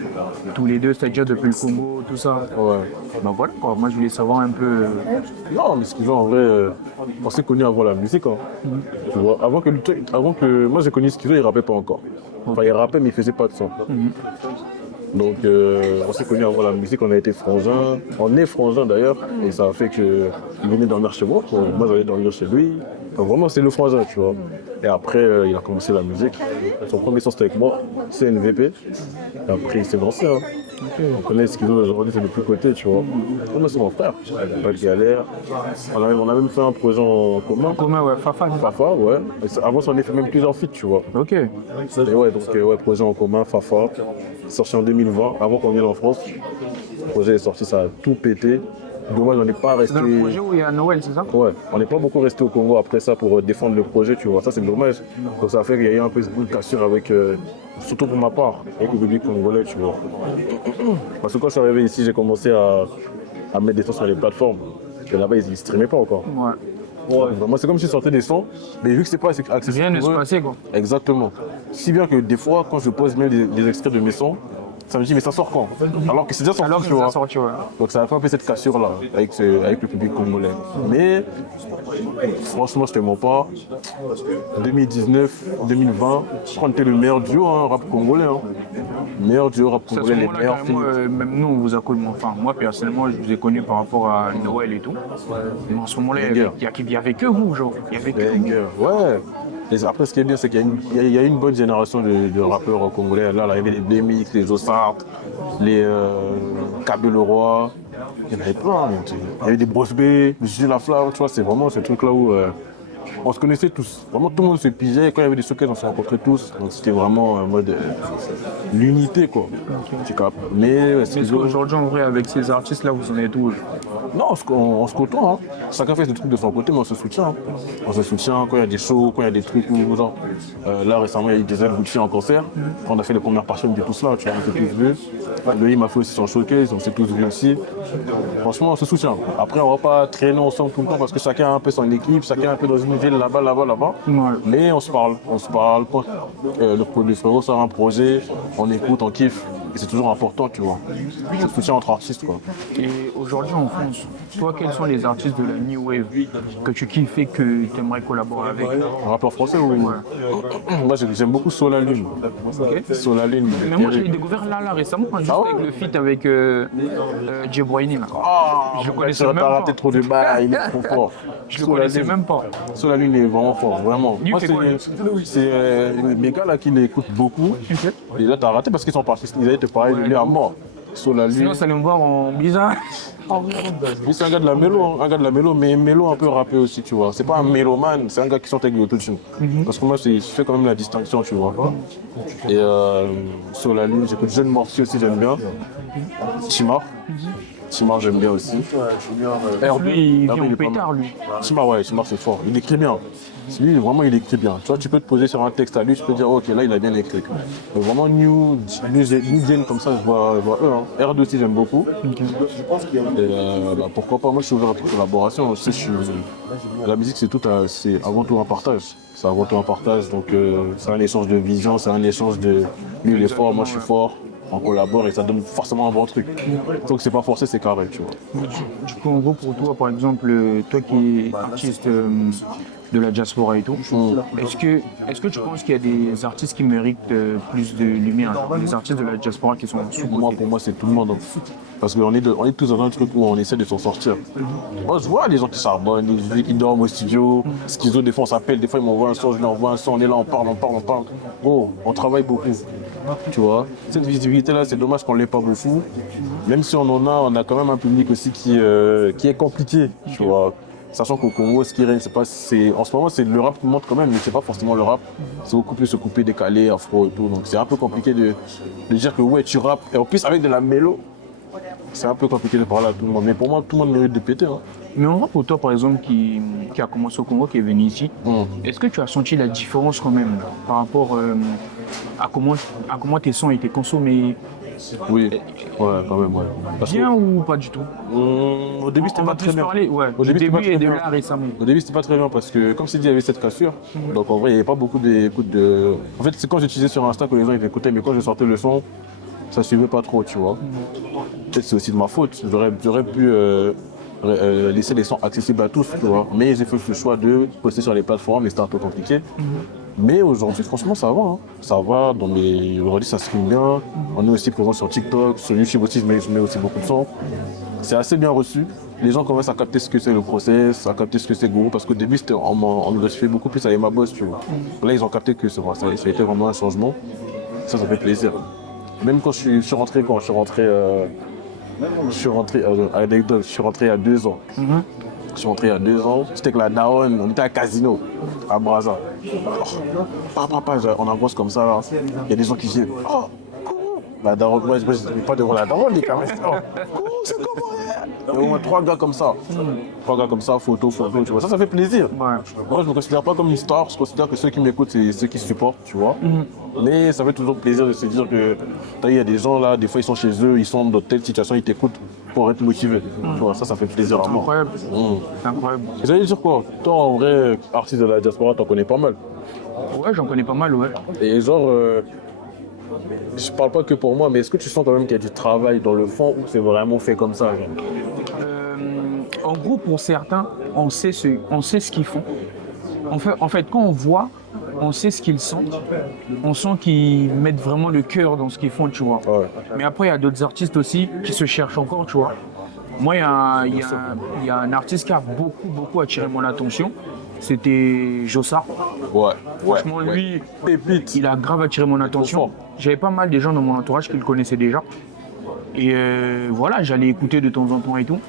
tous les deux, c'est-à-dire depuis le Congo, tout ça. Ouais. Ben voilà, quoi. Moi je voulais savoir un peu. Non, mais Schizo, en vrai, on s'est connus avant la musique. Hein. Tu vois, avant que moi j'ai connu Schizo, il rappait pas encore. Enfin, il rappait, mais il faisait pas de son. Donc, on s'est connus avant la musique, on a été frangins. On est frangins d'ailleurs, et ça a fait qu'il venait dormir chez moi. Moi, j'allais dormir chez lui. Enfin, vraiment, c'est le frangin, tu vois. Et après, il a commencé la musique. Son premier son, c'était avec moi, CNVP. Et après, il s'est lancé. Hein. On connaît Schizo aujourd'hui, c'est de plus côté, tu vois. Moi, c'est mon frère. Pas de galère. On a même fait un projet en commun. En commun, ouais, Fafa. Fafa, ouais. Avant, on a fait même plusieurs feats, tu vois. Ok. Et ouais, donc, ouais, projet en commun, Fafa. Sorti en 2020, avant qu'on vienne en France. Le projet est sorti, ça a tout pété. Dommage, on n'est pas resté. C'est dans le projet où il y a Noël, c'est ça? Ouais, on n'est pas beaucoup resté au Congo après ça pour défendre le projet, tu vois. Ça, c'est dommage. Donc, ça a fait qu'il y a eu un peu de cassure avec, surtout pour ma part, avec le public congolais, tu vois. Parce que quand je suis arrivé ici, j'ai commencé à mettre des sons sur les plateformes. Parce que là-bas, ils ne streamaient pas encore. Ouais. Moi, c'est comme si je sortais des sons, mais vu que c'est pas accessible. Rien ne se passait, quoi. Exactement. Si bien que des fois, quand je pose même des extraits de mes sons, ça me dit, mais ça sort quand? Alors que c'est déjà sorti, tu vois. Donc ça a fait un peu cette cassure-là avec le public congolais. Mais franchement, je te mens pas. 2019, 2020, je crois que c'était le meilleur duo rap congolais. Hein. Meilleur duo rap congolais, les meilleurs films. Même nous, on vous a connu. Enfin, moi personnellement, je vous ai connu par rapport à Noël et tout. Mais en ce moment-là, il y avait que vous, genre. Il y avait que vous. Ouais. Et après, ce qui est bien, c'est qu'il y a une bonne génération de rappeurs congolais. Là, il y avait les Blémix, les Jossart, les Kabé Leroy. Il y en avait plein. Il y avait des Brosse B, le Gilles Laflamme, tu vois, c'est vraiment ce truc-là où on se connaissait tous. Vraiment, tout le monde se pigeait. Quand il y avait des showcases, on se rencontrait tous. Donc, c'était vraiment en mode l'unité, quoi. Tu capes. Mais aujourd'hui, en vrai, avec ces artistes-là, vous en êtes où? Non, on se côtoie. Hein. Chacun fait des trucs de son côté, mais on se soutient. Hein. On se soutient quand il y a des shows, quand il y a des trucs. Genre, là, récemment, il y a eu des Gucci en concert. On a fait les premières parties, on était tous là, tu vois, on s'est tous vus. Lui, il m'a fait aussi son showcase, on s'est tous vus aussi. Franchement, on se soutient. Après, on va pas traîner ensemble tout le temps parce que chacun a un peu son équipe, chacun est un peu dans une ville là-bas. Ouais. Mais on se parle. Quand le frérot sort un projet, on écoute, on kiffe. Et c'est toujours important, tu vois. C'est le soutien entre artistes, quoi. Et aujourd'hui en France, toi, quels sont les artistes de la New Wave que tu kiffes et que tu aimerais collaborer avec? Un rappeur français ou Moi, j'aime beaucoup Solalune. Okay. Solalune. Mais moi, je l'ai découvert là récemment, juste avec le feat avec Jay Boyni. Je connaissais même pas. T'as raté trop de balles, il est trop fort. Je le connaissais même pas. Solalune est vraiment fort, vraiment. Moi, c'est mes gars là qui l'écoutent beaucoup. Et là, t'as raté parce qu'ils sont partis. Ils allaient te parler de lui à mort. Sinon, ça allait me voir en bizarre. Lui, c'est un gars de la mélo, mais mélo un peu rappé aussi, tu vois. C'est pas un mélomane, c'est un gars qui chante avec l'autotune. Parce que moi, je fais quand même la distinction, tu vois. Et sur la lune, j'écoute Jeune Mortier aussi, j'aime bien. Timar, j'aime bien aussi. Lui, il vient au pétard, lui. Timar, c'est fort. Il écrit bien. Lui, vraiment, il écrit bien. Tu vois, tu peux te poser sur un texte à lui, tu peux dire, ok, là, il a bien écrit. Mais vraiment, New Gen, comme ça, je vois eux. Hein. R2 aussi, j'aime beaucoup. Et pourquoi pas, moi, je suis ouvert à toute collaboration. Tu sais, la musique, c'est avant tout un partage. C'est avant tout un partage, donc c'est un échange de vision, c'est un échange de lui, il est fort, moi, je suis fort. On collabore et ça donne forcément un bon truc. Donc c'est pas forcé, c'est carré, tu vois. Du coup, en gros, pour toi, par exemple, toi qui es artiste de la diaspora et tout, est-ce que tu penses qu'il y a des artistes qui méritent plus de lumière, genre des artistes de la diaspora qui sont sous-cotés? Pour moi, c'est tout le monde. Parce qu'on est tous dans un truc où on essaie de s'en sortir. Moi, je vois les gens qui charbonnent, les gens qui dorment au studio, Schizo, des fois on s'appelle, des fois ils m'envoient un son, je lui envoie un son, on est là, on parle. Gros, on travaille beaucoup. Tu vois, cette visibilité-là, c'est dommage qu'on ne l'ait pas beaucoup. Même si on a quand même un public aussi qui est compliqué, tu vois. Sachant qu'au Congo, ce qui règne, en ce moment, c'est le rap qui monte quand même, mais c'est pas forcément le rap. C'est beaucoup plus se couper, décalé, afro et tout. Donc c'est un peu compliqué de dire que ouais, tu rappes. Et en plus, avec de la mélo, c'est un peu compliqué de parler à tout le monde. Mais pour moi, tout le monde mérite de péter. Hein. Mais en rap, pour toi, par exemple, qui a commencé au Congo, qui est venu ici, est-ce que tu as senti la différence quand même par rapport à comment tes sons étaient consommés? Oui, ouais, quand même, ouais. Bien ou pas du tout? Au début, c'était pas très bien. Au début et de là récemment. Au début, c'était pas très bien parce que, comme c'est dit, il y avait cette cassure. Donc en vrai, il n'y avait pas beaucoup d'écoute de. En fait, c'est quand j'utilisais sur Insta que les gens ils écoutaient, mais quand je sortais le son, ça suivait pas trop, tu vois. Peut-être c'est aussi de ma faute. J'aurais pu laisser les sons accessibles à tous, tu vois. Mais j'ai fait le choix de poster sur les plateformes et c'était un peu compliqué. Mais aujourd'hui, franchement, ça va. Hein. Ça va. Aujourd'hui, ça stream bien. On est aussi présent sur TikTok, sur YouTube aussi, je mets aussi beaucoup de sons. C'est assez bien reçu. Les gens commencent à capter ce que c'est le process, à capter ce que c'est Guru, parce qu'au début, on me fait beaucoup plus avec ma boss, tu vois. Là, ils ont capté que ça a été vraiment un changement. Ça fait plaisir. Même quand je suis rentré, anecdote, je suis rentré il y a 2 ans. Je suis rentré il y a 2 ans, j'étais avec la daronne, on était à Casino, à Brazza. On avance comme ça, là. Il y a des gens qui disent oh, la daronne, moi je ne vais pas devant la daronne, les caméras. Oh, c'est comment? Il y a au moins 3 gars comme ça. 3 gars comme ça, photo, tu vois. Ça fait plaisir. Moi, je ne me considère pas comme une star, je considère que ceux qui m'écoutent, c'est ceux qui supportent, tu vois. Mais ça fait toujours plaisir de se dire que il y a des gens là, des fois ils sont chez eux, ils sont dans telle situation, ils t'écoutent pour être motivés. Tu vois, ça fait plaisir à moi. Incroyable. C'est incroyable. Vous allez dire quoi? Toi, en vrai, artiste de la diaspora, t'en connais pas mal. Ouais, j'en connais pas mal, ouais. Et genre, je parle pas que pour moi, mais est-ce que tu sens quand même qu'il y a du travail dans le fond ou c'est vraiment fait comme ça? En gros, pour certains, on sait ce qu'ils font. En fait, quand on voit, on sait ce qu'ils sentent. On sent qu'ils mettent vraiment le cœur dans ce qu'ils font, tu vois. Ouais. Mais après, il y a d'autres artistes aussi qui se cherchent encore, tu vois. Moi, il y a un artiste qui a beaucoup attiré mon attention. C'était Jossard. Ouais. Franchement, lui, il a grave attiré mon attention. J'avais pas mal de gens dans mon entourage qui le connaissaient déjà. Et voilà, j'allais écouter de temps en temps et tout.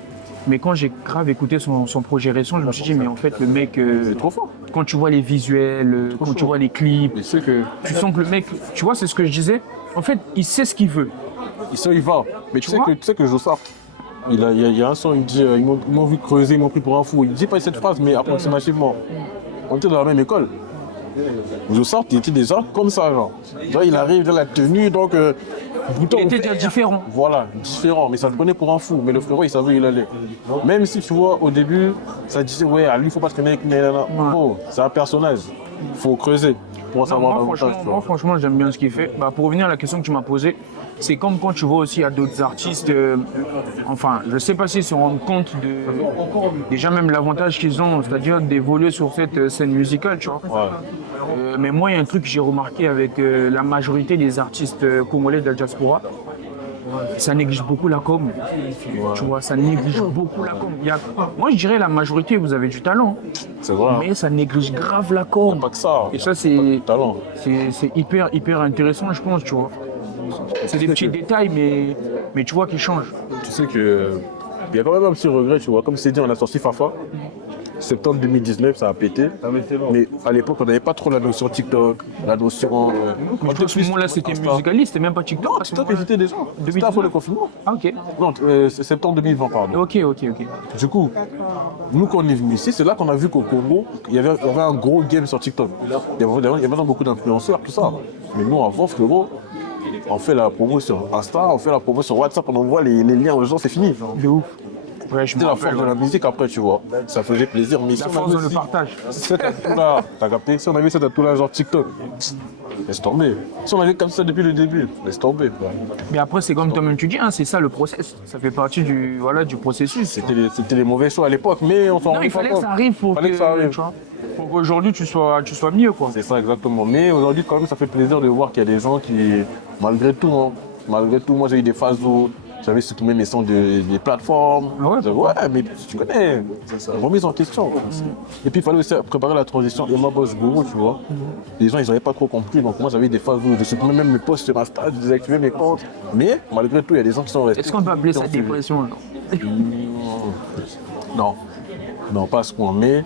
Mais quand j'ai grave écouté son projet récent, je me suis dit, mais en fait, le mec, trop fort. Quand tu vois les visuels, quand tu vois les clips, tu sens que le mec, tu vois, c'est ce que je disais. En fait, il sait ce qu'il veut. Il sait où il va. Mais tu sais que Jossard, il y a un son, il dit, ils m'ont vu creuser, ils m'ont pris pour un fou. Il dit pas cette phrase, mais approximativement. On était dans la même école. Jossard, il était déjà comme ça, genre. Il arrive dans la tenue, donc... il était déjà différent. Voilà, différent, mais ça le prenait pour un fou. Mais le frérot, il savait où il allait. Même si, tu vois, au début, ça disait, ouais, à lui, il faut pas traîner avec Nélana. Oh, c'est un personnage. Il faut creuser pour en savoir davantage. Moi, franchement, j'aime bien ce qu'il fait. Pour revenir à la question que tu m'as posée, c'est comme quand tu vois aussi à d'autres artistes, enfin, je sais pas s'ils se rendent compte de déjà même l'avantage qu'ils ont, c'est-à-dire d'évoluer sur cette scène musicale, tu vois. Ouais. Mais moi, il y a un truc que j'ai remarqué avec la majorité des artistes congolais de la diaspora, ça néglige beaucoup la com. Tu vois, ça néglige beaucoup la com. Moi, je dirais la majorité, vous avez du talent. C'est vrai. Mais ça néglige grave la com. Pas que ça. Et ça, c'est hyper intéressant, je pense, tu vois. C'est des petits détails, mais tu vois qu'ils changent. Tu sais que il y a quand même un petit regret, tu vois. Comme c'est dit, on a sorti Fafa. Septembre 2019, ça a pété. Mais à l'époque, on n'avait pas trop la notion TikTok, la notion. À ce moment-là, c'était Musical.ly, c'était même pas TikTok. Non, TikTok existait déjà. C'était après le confinement. Ah, ok. Non, c'est septembre 2020, pardon. Ok. Du coup, nous, quand on est venu ici, c'est là qu'on a vu qu'au Congo, il y avait un gros game sur TikTok. Il y avait maintenant beaucoup d'influenceurs, tout ça. Mais nous, avant, frérot, on fait la promo sur Insta, on fait la promo sur WhatsApp, on envoie les liens aux gens, c'est fini. De ouf. Ouais, c'était la force de la musique après, tu vois. Ça faisait plaisir. Mais la force de le partage. Cet atout-là, t'as capté? Si on avait cet atout-là, genre TikTok, laisse tomber. Si on avait comme ça depuis le début, laisse tomber. Mais après, c'est comme toi-même tu dis, hein, c'est ça le process. Ça fait partie du processus. C'était les mauvais choix à l'époque, mais on s'en rendait pas compte. Il fallait que ça arrive pour qu'aujourd'hui tu sois mieux, quoi. C'est ça, exactement. Mais aujourd'hui, quand même, ça fait plaisir de voir qu'il y a des gens qui, malgré tout, moi j'ai eu des phases où j'avais supprimé mes sons des plateformes. Ouais, mais tu connais, remise en question. Et puis il fallait aussi préparer la transition et ma boss Guru, tu vois. Les gens, ils n'avaient pas trop compris. Donc moi, j'avais des phases où je supprimais même mes posts sur Insta, je désactivais mes comptes. Mais malgré tout, il y a des gens qui sont restés. Est-ce qu'on peut appeler ça dépression? Non. Non, pas à ce point, mais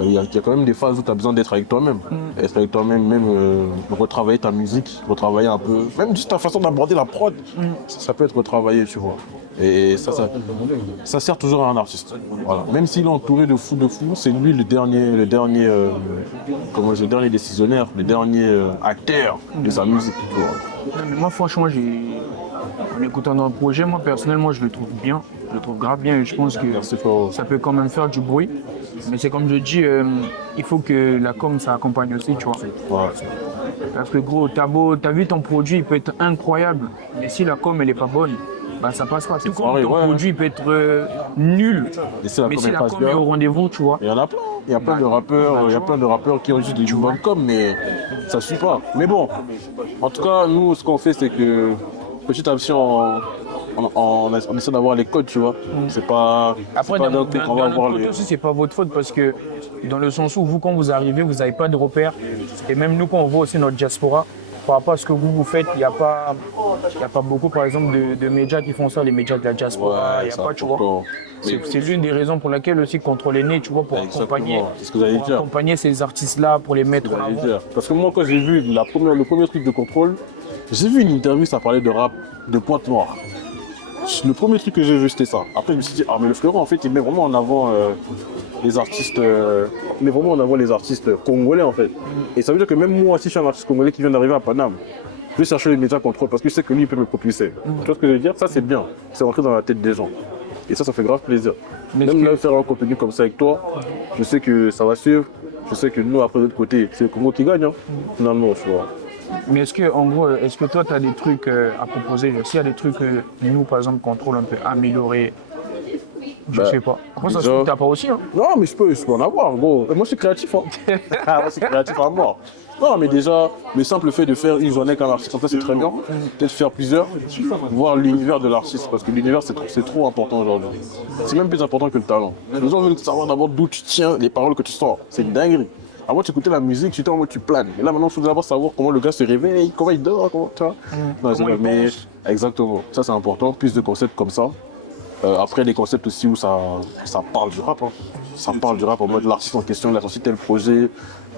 il y a quand même des phases où tu as besoin d'être avec toi-même. Être avec toi-même, même retravailler ta musique, retravailler un peu, même juste ta façon d'aborder la prod, ça peut être retravaillé, tu vois. Et ça sert toujours à un artiste. Voilà. Même s'il est entouré de fous, c'est lui le dernier décisionnaire, le dernier acteur de sa musique. Tu vois. Non, mais moi, franchement, en écoutant notre projet, moi, personnellement, je le trouve bien. Je le trouve grave bien et je pense que ça peut quand même faire du bruit. Mais c'est comme je dis, il faut que la com, ça accompagne aussi, tu vois. Ouais. Parce que gros, t'as vu ton produit, il peut être incroyable. Mais si la com, elle est pas bonne, bah, ça passe pas. Tout comme ton produit, il peut être nul. Mais si la com est au rendez-vous, tu vois. Il y en a plein. Il y a plein de rappeurs qui ont juste du bonne com, mais ça suit pas. Mais bon, en tout cas, nous, ce qu'on fait, c'est que petit à petit, on essaie d'avoir les codes, tu vois. C'est pas. Après, d'un autre côté aussi, c'est pas votre faute parce que dans le sens où vous, quand vous arrivez, vous n'avez pas de repères. Et même nous, quand on voit aussi notre diaspora, par rapport à ce que vous faites, il n'y a pas beaucoup, par exemple, de médias qui font ça, les médias de la diaspora. Il n'y a pas, tu vois. C'est l'une des raisons pour laquelle aussi Contrôle est né, tu vois, pour accompagner ces artistes-là, pour les mettre en avant. Parce que moi, quand j'ai vu le premier truc de Contrôle, j'ai vu une interview, ça parlait de rap de Pointe-Noire. Le premier truc que j'ai vu, c'était ça. Après, je me suis dit, mais le frérot, en fait, il met vraiment en avant les artistes, congolais, en fait. Et ça veut dire que même moi, si je suis un artiste congolais qui vient d'arriver à Paname, je vais chercher les médias Contrôle parce que je sais que lui, il peut me propulser. Tu vois ce que je veux dire? Ça, c'est bien. C'est rentré dans la tête des gens. Et ça fait grave plaisir. Même là, faire un contenu comme ça avec toi, je sais que ça va suivre. Je sais que nous, après, de l'autre côté, c'est le Congo qui gagne, hein, finalement, tu vois. Mais est-ce que toi, tu as des trucs à proposer? S'il y a des trucs que nous, par exemple, Contrôle, on peut améliorer, je sais pas. Après, ça se trouve, t'as pas aussi, hein? Non, mais je peux en avoir, gros. Moi, je suis créatif, hein. Moi, je suis créatif à mort. Non, mais déjà, le simple fait de faire une journée avec un artiste, ça, c'est très bien. Peut-être faire plusieurs, voir l'univers de l'artiste, parce que l'univers, c'est trop important aujourd'hui. C'est même plus important que le talent. Les gens veulent savoir d'abord d'où tu tiens, les paroles que tu sors. C'est une dinguerie. Avant, tu écoutais la musique, tu étais en mode tu planes. Et là, maintenant, il faut d'abord savoir comment le gars se réveille, comment il dort, tu vois. Non, exactement. Ça, c'est important. Plus de concepts comme ça. Après, des concepts aussi où ça parle du rap. Hein. Ça parle du rap en mode l'artiste en question, il a sorti tel projet.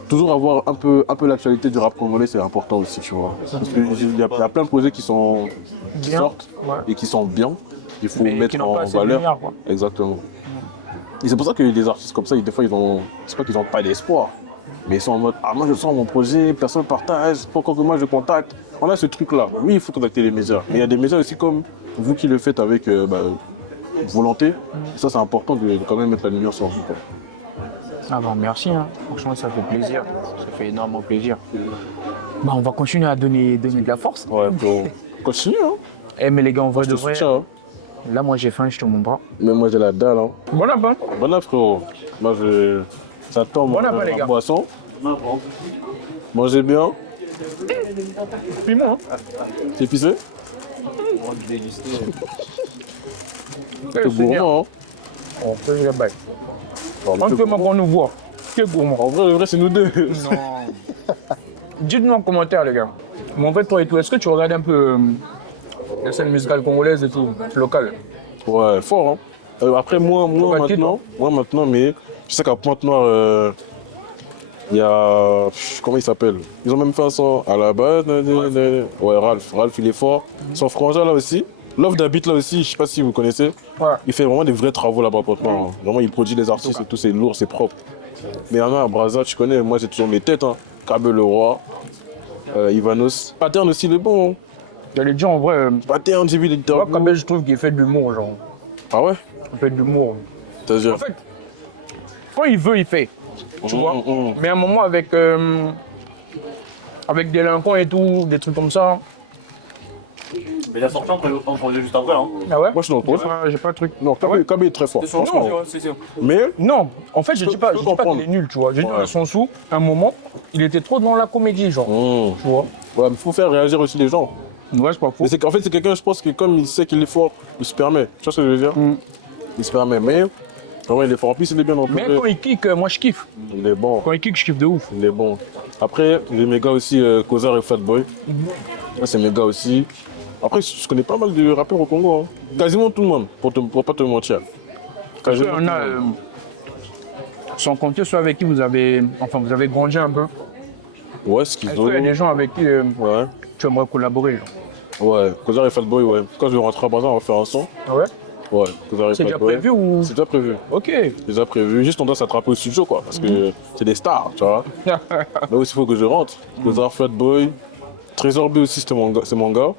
Toujours avoir un peu l'actualité du rap congolais, c'est important aussi, tu vois. Parce qu'il y a plein de projets qui sortent et qui sont bien. Il faut mettre en valeur. Lumière, exactement. Et c'est pour ça que des artistes comme ça, des fois, c'est pas qu'ils n'ont pas d'espoir. Mais ils sont en mode, moi je sors mon projet, personne ne partage, pourquoi que moi je contacte. On a ce truc-là. Oui, il faut contacter les médias. Mais il y a des médias aussi comme vous qui le faites avec volonté. Et ça, c'est important de quand même mettre la lumière sur vous. Ah bon, merci. Hein. Franchement, ça fait plaisir. Ça fait énormément plaisir. Bah, on va continuer à donner de la force. Ouais, faut continuer. Hein. Mais les gars, on va de vrai. Là, moi, j'ai faim, je te mon bras. Mais moi, j'ai la dalle. Hein. Bon appétit. Bon appétit, frérot. Moi, j'attends bon appétit, ma boisson. Mangez bien. Piment. C'est épicé. C'est gourmand. Hein. On fait le bail. On peut qu'on nous voit. C'est gourmand. En vrai, c'est nous deux. Non. Dites-nous en commentaire, les gars. Mais en fait, toi et tout, est-ce que tu regardes un peu la scène musicale congolaise et tout, locale? Ouais, fort. Hein. Après, moi maintenant, mais je sais qu'à Pointe-Noire, il y a. Comment il s'appelle? Ils ont même fait un son à la base. Ouais, Ralph, il est fort. Son frangin là aussi. Love d'Habit là aussi, je sais pas si vous connaissez. Ouais. Il fait vraiment des vrais travaux là-bas pour toi. Hein. Vraiment, il produit les artistes et tout, c'est lourd, c'est propre. Mais il y en a à Brazza, tu connais, moi j'ai toujours mes têtes. Hein. Kabe le Roi, Ivanos. Pattern aussi, il est bon. Hein. J'allais dire en vrai. Pattern, j'ai vu l'interview. Moi, Kabe, je trouve qu'il fait de l'humour, genre. Ah ouais? Il fait de l'humour. C'est-à-dire? En fait, quand il veut, il fait. Tu vois? Mais à un moment, avec Délinquant et tout, des trucs comme ça. Mais il a sorti un projet juste après, hein. Ah ouais? Moi, je suis dans le projet. J'ai pas de truc. Non, Kabe est très fort. Franchement. Mais. Non, en fait, je dis pas qu'il est nul, tu vois. Je dis dans son sou, à un moment, il était trop dans la comédie, genre. Tu vois? Ouais, mais il faut faire réagir aussi les gens. Ouais, c'est pas faux. En fait, c'est quelqu'un, je pense, que comme il sait qu'il est fort, il se permet. Tu vois ce que je veux dire? Il se permet, mais. Vraiment, il est fort. En plus, il est bien entouré. Mais quand il kick, moi, je kiffe. Il est bon. Quand il kick, je kiffe de ouf. Il est bon. Après, j'ai mes gars aussi, Kozar et Fatboy. Ça, c'est mes gars aussi. Après, je connais pas mal de rappeurs au Congo. Hein. Quasiment tout le monde, pour pas te mentir. On a sans compter ceux avec qui vous avez grandi un peu. Ouais, ce qu'ils Est-ce qu'il y a des gens avec qui tu aimerais collaborer genre? Ouais, Kozar et Fatboy, ouais. Quand je vais rentrer à Brazza, on va faire un son. Ah ouais? Ouais, Kozar et C'est déjà Fatboy. prévu ou? C'est déjà prévu. Ok. C'est déjà prévu. Juste on doit s'attraper au studio, quoi. Parce que c'est des stars, tu vois. Là aussi, il faut que je rentre. Kozar, Fatboy. Trésor B aussi, c'est mon gars. Moi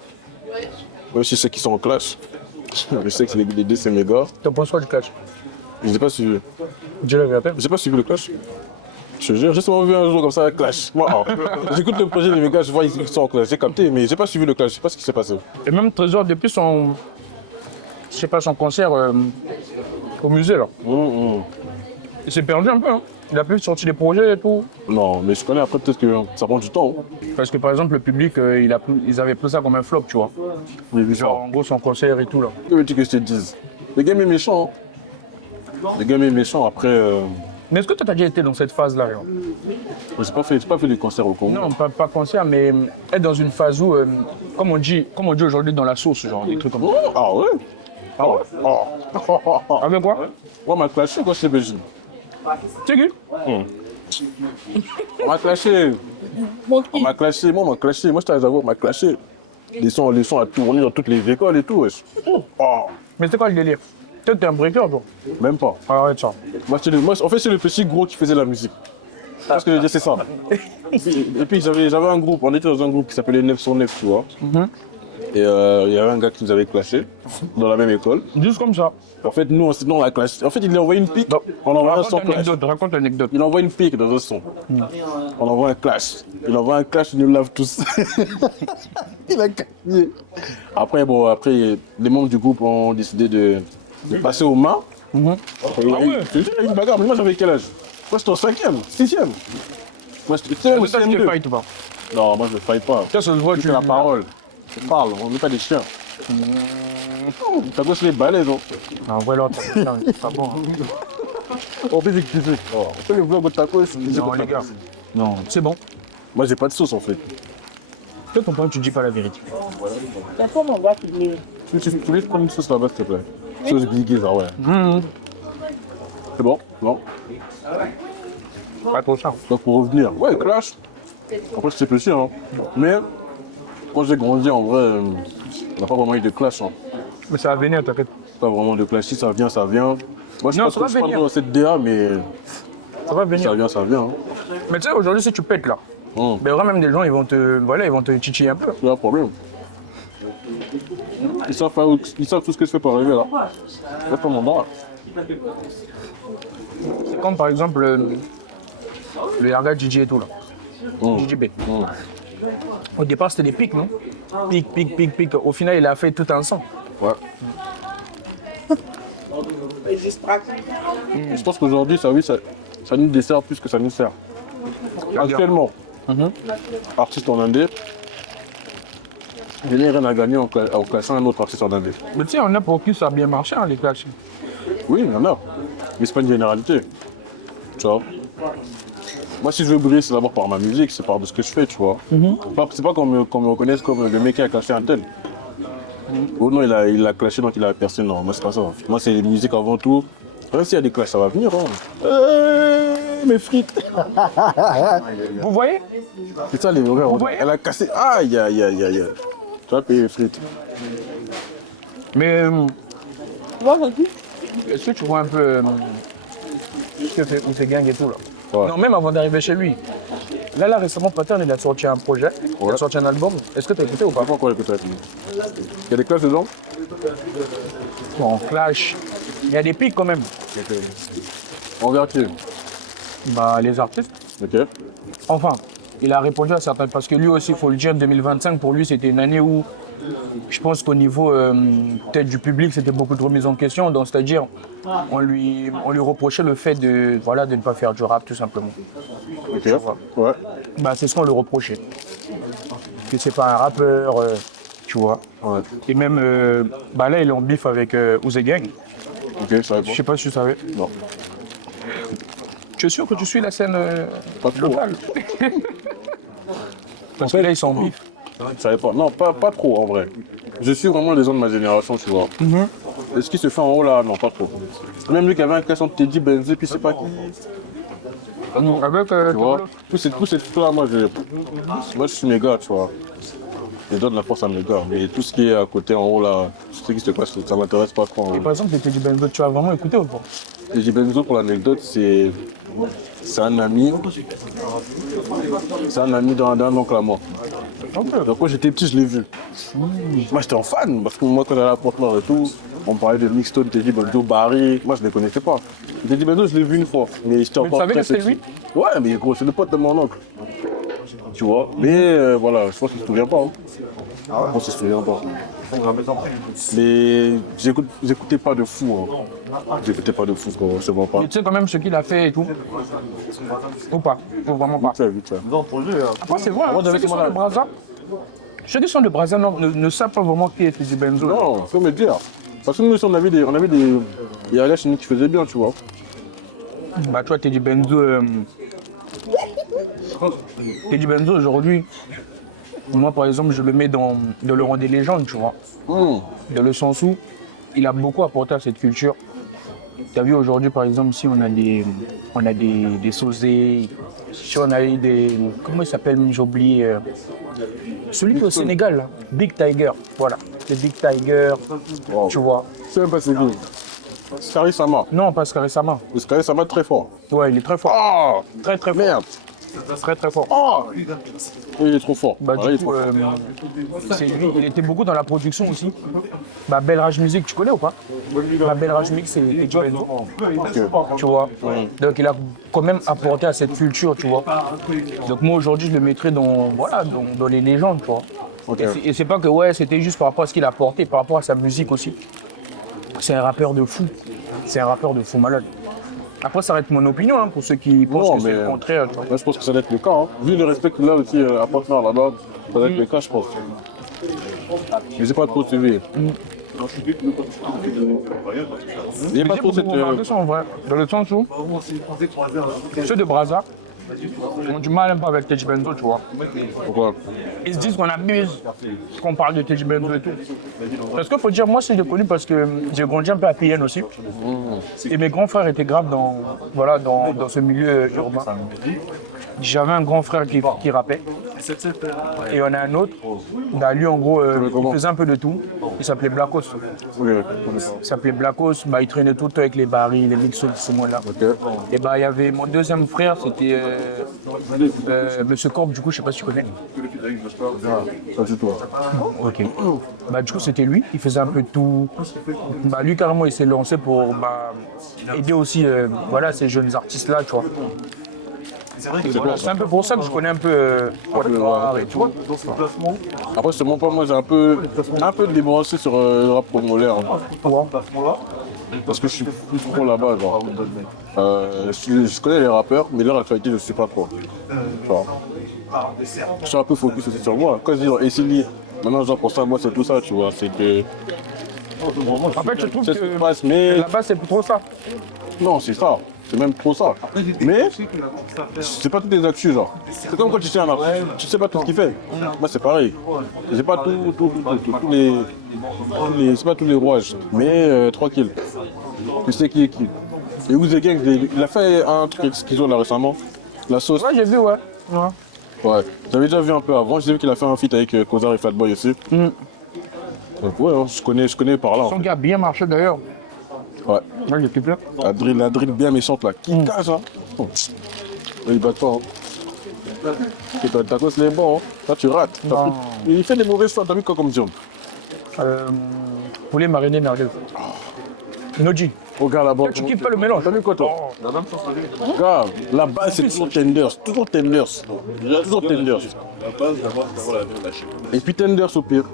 aussi, je sais qu'ils sont en clash. Je sais que les deux, c'est mes gars. T'en penses quoi du clash? Je n'ai pas suivi. Dis la vérité. J'ai pas suivi le clash. Je te jure, j'ai seulement vu un jour comme ça, un clash. Moi, j'écoute le projet de mes gars, je vois ils sont en clash. J'ai capté, mais j'ai pas suivi le clash, je sais pas ce qui s'est passé. Et même Trésor, depuis son concert au musée, là. Il s'est perdu un peu, hein. Il a pu sortir des projets et tout. Non, mais je connais après, peut-être que ça prend du temps. Parce que par exemple, le public, ils avaient pris ça comme un flop, tu vois. Genre, en gros, son concert et tout, là. Que veux-tu que je te dise? Le game est méchant. Le game est méchant, après. Mais est-ce que toi, t'as déjà été dans cette phase-là, genre? J'ai pas fait des concerts au Congo. Non, pas concert, mais être dans une phase où, comme on dit aujourd'hui, dans la sauce, genre, des trucs comme ça. Ah ouais? Ah ouais? Ah mais quoi? On m'a clashé quand j'étais belge. C'est qui? On m'a clashé. On m'a clashé, moi je t'avais avoué, on m'a clashé. Les sons à tourner dans toutes les écoles et tout, wesh. Mais c'est quoi le délire? Toi, t'es un breaker, toi? Même pas. Arrête ça. Moi, en fait, c'est le petit gros qui faisait la musique. Parce que je veux dire, c'est ça. Et puis, j'avais un groupe, on était dans un groupe qui s'appelait 909, tu vois. Et il y avait un gars qui nous avait clashé dans la même école. Juste comme ça. En fait, nous, on l'a clashé. En fait, il a envoyé une pique, on envoie un son clash. Raconte l'anecdote. Il envoie une pique dans un son. On envoie un clash. Il envoie un clash, il nous lave tous. Il a clashé. Après, les membres du groupe ont décidé de passer aux mains. Ah ouais? Il y a eu une bagarre, mais moi j'avais quel âge? Moi j'étais en 5e, 6e. Moi j'étais même au CM2. Fight ou pas? Non, moi je ne fight pas. Ça se voit, tu as la parole. Je parle, on n'est pas des chiens. T'as quoi sur les balaises, hein? En vrai, là, c'est pas bon. On fait des critiques. On fait les vlogs de tacos. Non, les gars. Non, c'est bon. Moi j'ai pas de sauce en fait. Toi, ton point, tu dis pas la vérité. Tu voulais prendre une sauce là-bas, s'il te plaît? Sauce biguée, ça, ouais. C'est bon? Non? Pas trop ça. Donc pour revenir, ouais, clash. Après, c'est petit, hein. Mais quand j'ai grandi, en vrai, on n'a pas vraiment eu de clash. Hein. Mais ça va venir, t'inquiète. Pas vraiment de clash. Si ça vient, ça vient. Moi, je pense que je prends dans cette DA, mais. Ça va venir. Ça vient. Hein. Mais tu sais, aujourd'hui, si tu pètes là, mais il y aura même des gens, ils vont te titiller un peu. C'est un problème. Ils savent tout ce que je fais pour arriver là. C'est pas mon droit. C'est comme par exemple le Yarga DJ et tout là. JJB. Au départ, c'était des pics, non? Pic. Au final, il a fait tout un son. Ouais. Je pense qu'aujourd'hui, ça nous dessert plus que ça nous sert. Actuellement, artiste en indé, je n'ai rien à gagner en clashant un autre artiste en indé. Mais tu sais, on a pour qui ça a bien marché, hein, les clashs. Oui, il y en a. Mais c'est pas une généralité. Tu vois. Moi, si je veux briller, c'est d'abord par ma musique, c'est par de ce que je fais, tu vois. C'est pas qu'on me reconnaisse comme le mec qui a clashé un tel. Oh non, il a clashé donc il a percé. Non, moi, c'est pas ça. Moi, c'est la musique avant tout. Même s'il y a des clashs, ça va venir. Hein. Mes frites. Vous voyez? C'est ça, les vrais. Elle a cassé. Aïe. Tu vas payer les frites. Mais. Est-ce que tu vois un peu ce que fait Ousé Gang et tout là? Ouais. Non, même avant d'arriver chez lui. Là, récemment, Pattern, il a sorti un projet, il a sorti un album. Est-ce que tu as écouté ou pas? Pourquoi écouter avec lui? Il y a des clashs dedans? Bon, clash. Il y a des pics quand même. Envers qui? Bah, les artistes. Ok. Enfin, il a répondu à certains. Parce que lui aussi, il faut le dire, 2025, pour lui, c'était une année où je pense qu'au niveau peut-être du public, c'était beaucoup de remise en question. Donc, c'est-à-dire, on lui reprochait le fait de ne pas faire du rap, tout simplement. Ok. Ouais. Bah, c'est ce qu'on lui reprochait. Que c'est pas un rappeur, tu vois. Ouais. Et même, là, il est en bif avec Ousé Gang. Ok, je savais pas. Je sais pas si tu savais. Non. Tu es sûr que tu suis la scène pas trop, locale? Parce que là, ils sont en bif. Je savais pas. Non, pas trop en vrai. Je suis vraiment les gens de ma génération, tu vois. Et ce qui se fait en haut là, non, pas trop. Même lui qui avait un clash entre Teddy, Benzi, puis c'est pas qui. Avec, tu vois, tous ces trucs-là, moi je suis méga, tu vois. Je donne la force à mes gars, mais tout ce qui est à côté, en haut, là, je sais qui se passe, ça m'intéresse pas trop. Et par exemple, les Teddy Benzo, tu as vraiment écouté ou pas? Teddy Benzo, pour l'anecdote, c'est un ami. C'est un ami d'un oncle à moi. Donc quand j'étais petit, je l'ai vu. Moi j'étais en fan, parce que moi quand j'allais à Port-Noir et tout, on parlait de Mixstone, Teddy Benzo, Barry, moi je les connaissais pas. Teddy Benzo, je l'ai vu une fois, mais j'étais encore très petit. Tu savais que c'était lui? Ouais, mais gros, c'est le pote de mon oncle. Tu vois, mais voilà, je pense qu'il se souvient pas. Je pense qu'il se souvient pas. Mais j'écoutais pas de fou. J'écoutais pas de fou, c'est bon pas. Et tu sais quand même ce qu'il a fait et tout? Ou pas? Ou vraiment pas? Vite fait. Après c'est vrai, ceux qui sont de Brazza, ceux qui sont de Brazza ne savent pas vraiment qui est Teddy Benzo. Non, faut me dire. Parce que nous aussi on avait des gars chez nous qui faisaient bien, tu vois. Bah toi Teddy Benzo, aujourd'hui, moi par exemple je le mets dans le rang des légendes, tu vois. Dans le sens où il a beaucoup apporté à cette culture. Tu as vu aujourd'hui par exemple si on a des Sosé, si on a eu des. Comment il s'appelle, j'ai oublié. Celui qui est au Sénégal, là, Big Tiger, voilà. C'est Big Tiger, tu vois. C'est même pas c'est lui. Scary Sama. Non, pas Scary Sama. Scary Sama très fort. Ouais, il est très fort. Oh, très fort. Merde. Très fort. Oh, il est trop fort. Bah, du coup, c'est lui, il était beaucoup dans la production aussi. Bah, Belle Rage Music, tu connais ou pas? Bah, Belle Rage Music, c'est Teddy Benzo. Tu vois. Donc il a quand même apporté à cette culture, tu vois. Donc moi aujourd'hui, je le mettrais dans les légendes, tu vois. Et c'est pas que c'était juste par rapport à ce qu'il a apporté, par rapport à sa musique aussi. C'est un rappeur de fou. C'est un rappeur de fou malade. Après, ça reste mon opinion, pour ceux qui pensent que c'est le contraire. Moi, je pense que ça doit être le cas. Vu le respect qu'il a aussi à Port-Noir là-bas, ça doit être le cas, je pense. Je sais pas trop suivi. Il n'y a pas trop cette. Dans le sens où ceux de Brazza ont du mal un peu avec Teddy Benzo, tu vois. Pourquoi? Ils se disent qu'on abuse, qu'on parle de Teddy Benzo et tout. Parce qu'il faut dire, moi, je l'ai connu parce que j'ai grandi un peu à PN aussi. Et mes grands frères étaient graves dans ce milieu urbain. J'avais un grand frère qui rappait. Et on a un autre. Bah, lui, en gros, il faisait un peu de tout. Il s'appelait Blackos. Il s'appelait Blackos. Bah, il traînait tout le temps avec les barils, les mixos, ce moment-là. Et bah, il y avait mon deuxième frère, c'était Monsieur Corbe, du coup, je sais pas si tu connais. Pas du tout. Ok. Bah, du coup, c'était lui. Il faisait un peu de tout. Bah, lui, carrément, il s'est lancé pour aider aussi ces jeunes artistes-là, tu vois. C'est un peu pour ça que je connais un peu Port-Noir et tout. Après, c'est mon pas, moi j'ai un peu débranché sur le rap congolais. Parce que je suis plus trop là-bas. Je connais les rappeurs, mais leur actualité, je ne sais pas trop. Je suis un peu focus aussi sur moi. Quand je dis Essili, maintenant, pour ça, moi, c'est tout ça, tu vois. C'est que. En fait, je trouve que mais... là-bas, c'est trop ça. Non, c'est ça. C'est même trop ça. Mais c'est pas toutes les actus, genre. C'est comme quand tu sais un artiste, tu sais pas tout ce qu'il fait. Moi, c'est pareil. J'ai pas tous les c'est pas tous les rouages, mais tranquille. Tu sais qui est qui. Et Ouzé Gang, il a fait un truc avec Schizo là récemment. La sauce. Ouais, j'ai vu, ouais. J'avais déjà vu un peu avant. J'ai vu qu'il a fait un feat avec Kozar et Flatboy aussi. Donc ouais, je connais par là. Son gars a bien marché d'ailleurs. Ouais. Il est plein. La drill bien méchante là. Qui cache, hein. Il bat pas. Et toi, Tacos, il est bon. Là, tu rates. Il fait des mauvais choix. T'as mis quoi comme viande? Poulet mariné merguez. Noji. Regarde là-bas. Tu kiffes pas le mélange. T'as mis quoi toi? Regarde, la base c'est toujours tenders. Toujours tenders. Et puis tenders au pire.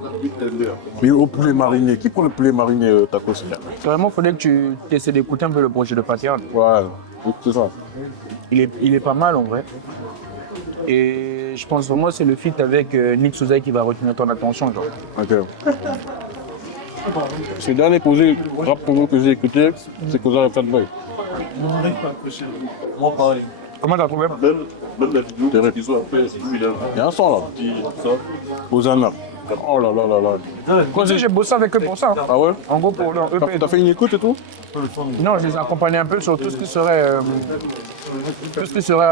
Mais au poulet mariné. Qui prend le poulet mariné Tacos? Vraiment, il faudrait que tu essaies d'écouter un peu le projet de Patian. Ouais, c'est ça. Il est pas mal en vrai. Et je pense vraiment que c'est le feat avec Nick Souzaï qui va retenir ton attention. Genre. Ok. Ce dernier projet rap congo que j'ai écouté, c'est Kozar et Flatboy. Moi pareil. Comment t'as trouvé? Même la vidéo qu'ils ont fait, il y a un son là. Ozana. Oh là là là là. Quand j'ai bossé avec eux pour ça. Ah ouais? En gros, pour leur EP. T'as fait une écoute et tout? Non, je les ai accompagnés un peu sur tout ce qui serait,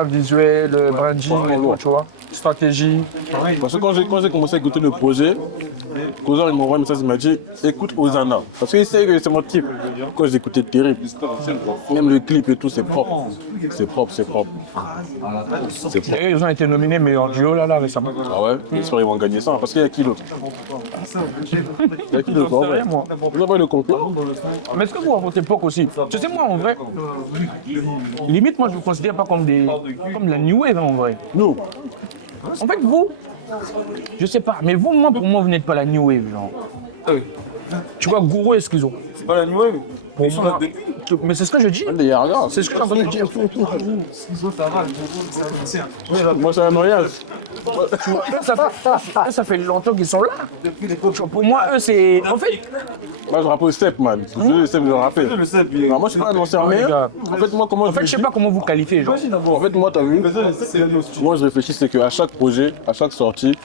visuel, branding et tout, tu vois. Stratégie. Parce que quand j'ai commencé à écouter le projet, Kozar il m'a envoyé un message, il m'a dit écoute Ozana. Parce qu'il sait que c'est mon type. Quand j'écoutais terrible. Même le clip et tout, c'est propre. C'est propre, c'est propre. C'est propre. Et ils ont été nominés meilleur duo là récemment. Ah ouais? J'espère qu'ils vont gagner ça. Parce qu'il y a qui d'autre? Il y a qui d'autre? J'en sais rien, moi. Vous avez le concours? Mais est-ce que vous, à votre époque aussi, tu sais, moi en vrai, limite, moi je vous considère pas comme la new wave hein, en vrai. Nous? En fait, vous, je sais pas, mais vous, pour moi, vous n'êtes pas la new wave, genre. Tu vois, Gourou et Schizo. C'est pas la new wave. Pour moi, mais c'est ce que je dis. C'est ce que je suis en train de dire. Moi, c'est un noyage. Ça fait longtemps qu'ils sont là. Pour moi, eux, c'est. En fait. Moi, je rappe au step, man. Je le step, je rappe. Moi, je suis pas un ancien rien. En fait, moi, comment je sais pas comment vous qualifiez, genre. En fait, moi, t'as vu. Moi, je réfléchis, c'est qu'à chaque projet, à chaque sortie,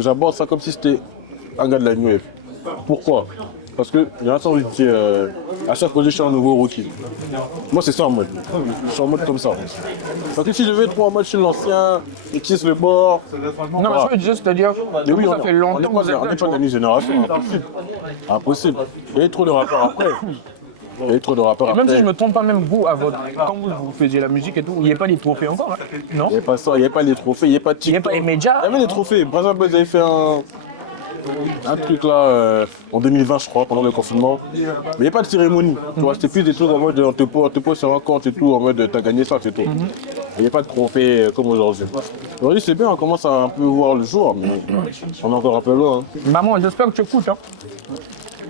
j'aborde ça comme si c'était un gars de la New Wave. Pourquoi? Parce que il y a un sens qui à chaque projet je suis un nouveau rookie. Moi c'est ça en mode. Je suis en mode comme ça. Parce que si je vais trop en mode je suis l'ancien, et qui le bord. Non mais je veux juste te dire, oui, ça fait longtemps que vous êtes là. On n'est pas de la nouvelle génération, impossible. Impossible. Il y a trop de rappeurs après. Il y a trop de rappeurs après. Même si je me trompe pas, même vous, quand vous faisiez la musique et tout, il n'y avait pas les trophées encore, hein? Non? Il n'y avait pas ça, il n'y avait pas les trophées, il n'y avait pas de TikTok. Il n'y avait pas les médias. Il y avait les trophées. Par exemple, ils avaient fait un truc là en 2020 je crois, pendant le confinement. Mais il n'y a pas de cérémonie. Tu vois, c'était plus des trucs en mode on te pose sur un compte et tout, en mode t'as gagné ça, c'est tout. Il n'y a pas de trophée comme aujourd'hui. Aujourd'hui c'est bien, on commence à un peu voir le jour, mais on est encore un peu loin. Hein. Maman, j'espère que tu écoutes. Hein.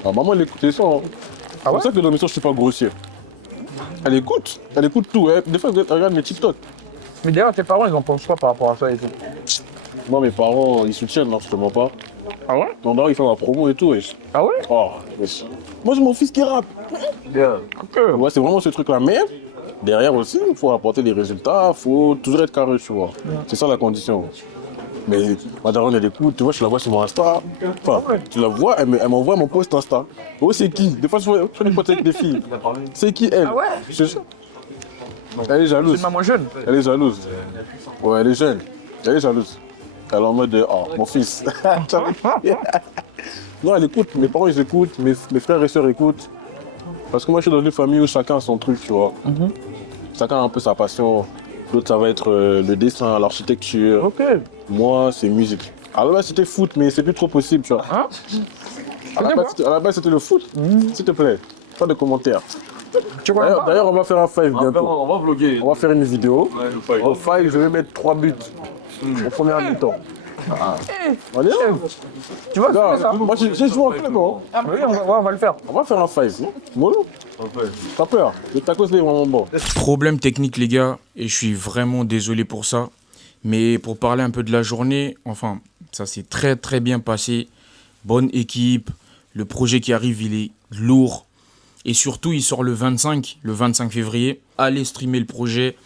Ah, maman elle écoute ça. Hein. C'est pour ça que dans l'émission je suis pas grossier. Elle écoute tout. Hein. Des fois elle regarde mes TikTok. Mais d'ailleurs tes parents ils en pensent quoi par rapport à ça et tout? Moi mes parents ils soutiennent, non, je te mens pas. Ah ouais? Mon daron il fait ma promo et tout. Ah ouais? Oh, wesh. Moi j'ai mon fils qui rappe. Okay. Ouais, c'est vraiment ce truc là. Mais derrière aussi, il faut apporter des résultats, il faut toujours être carré, tu vois. C'est ça la condition. Mais ma daronne elle écoute, tu vois, je la vois sur mon Insta. Enfin, tu la vois, elle m'envoie mon post Insta. Oh, c'est qui? Des fois, je fais des potes avec des filles. C'est qui elle? Ah ouais? Elle est jalouse. C'est une maman jeune. Elle est jalouse. Ouais, elle est jeune. Elle est jalouse. Elle est en mode, oh, mon fils. Non, elle écoute. Mes parents, ils écoutent. Mes frères et sœurs écoutent. Parce que moi, je suis dans une famille où chacun a son truc, tu vois. Chacun a un peu sa passion. L'autre, ça va être le dessin, l'architecture. Ok. Moi, c'est musique. À la base, c'était foot, mais c'est plus trop possible, tu vois. Hein? À la base, c'était le foot. S'il te plaît, pas de commentaires. D'ailleurs, on va faire un five bientôt. On va vlogger. On va faire une vidéo. Ouais, Au five, je vais mettre 3 buts au premier mi-temps. On est là. Tu vois, c'est ça. Moi, j'ai joué en club, hein. Ah oui, on va le faire. On va faire un five. Mollo. T'as peur? Le tacos, il est vraiment bon. Problème technique, les gars, et je suis vraiment désolé pour ça. Mais pour parler un peu de la journée, enfin, ça s'est très très bien passé. Bonne équipe. Le projet qui arrive, il est lourd. Et surtout, il sort le 25 février. Allez streamer le projet.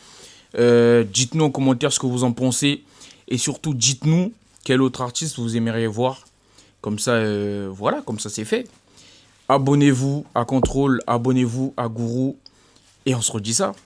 Dites-nous en commentaire ce que vous en pensez. Et surtout, dites-nous quel autre artiste vous aimeriez voir. Comme ça, voilà, comme ça c'est fait. Abonnez-vous à Contrôle, abonnez-vous à Gourou. Et on se redit ça.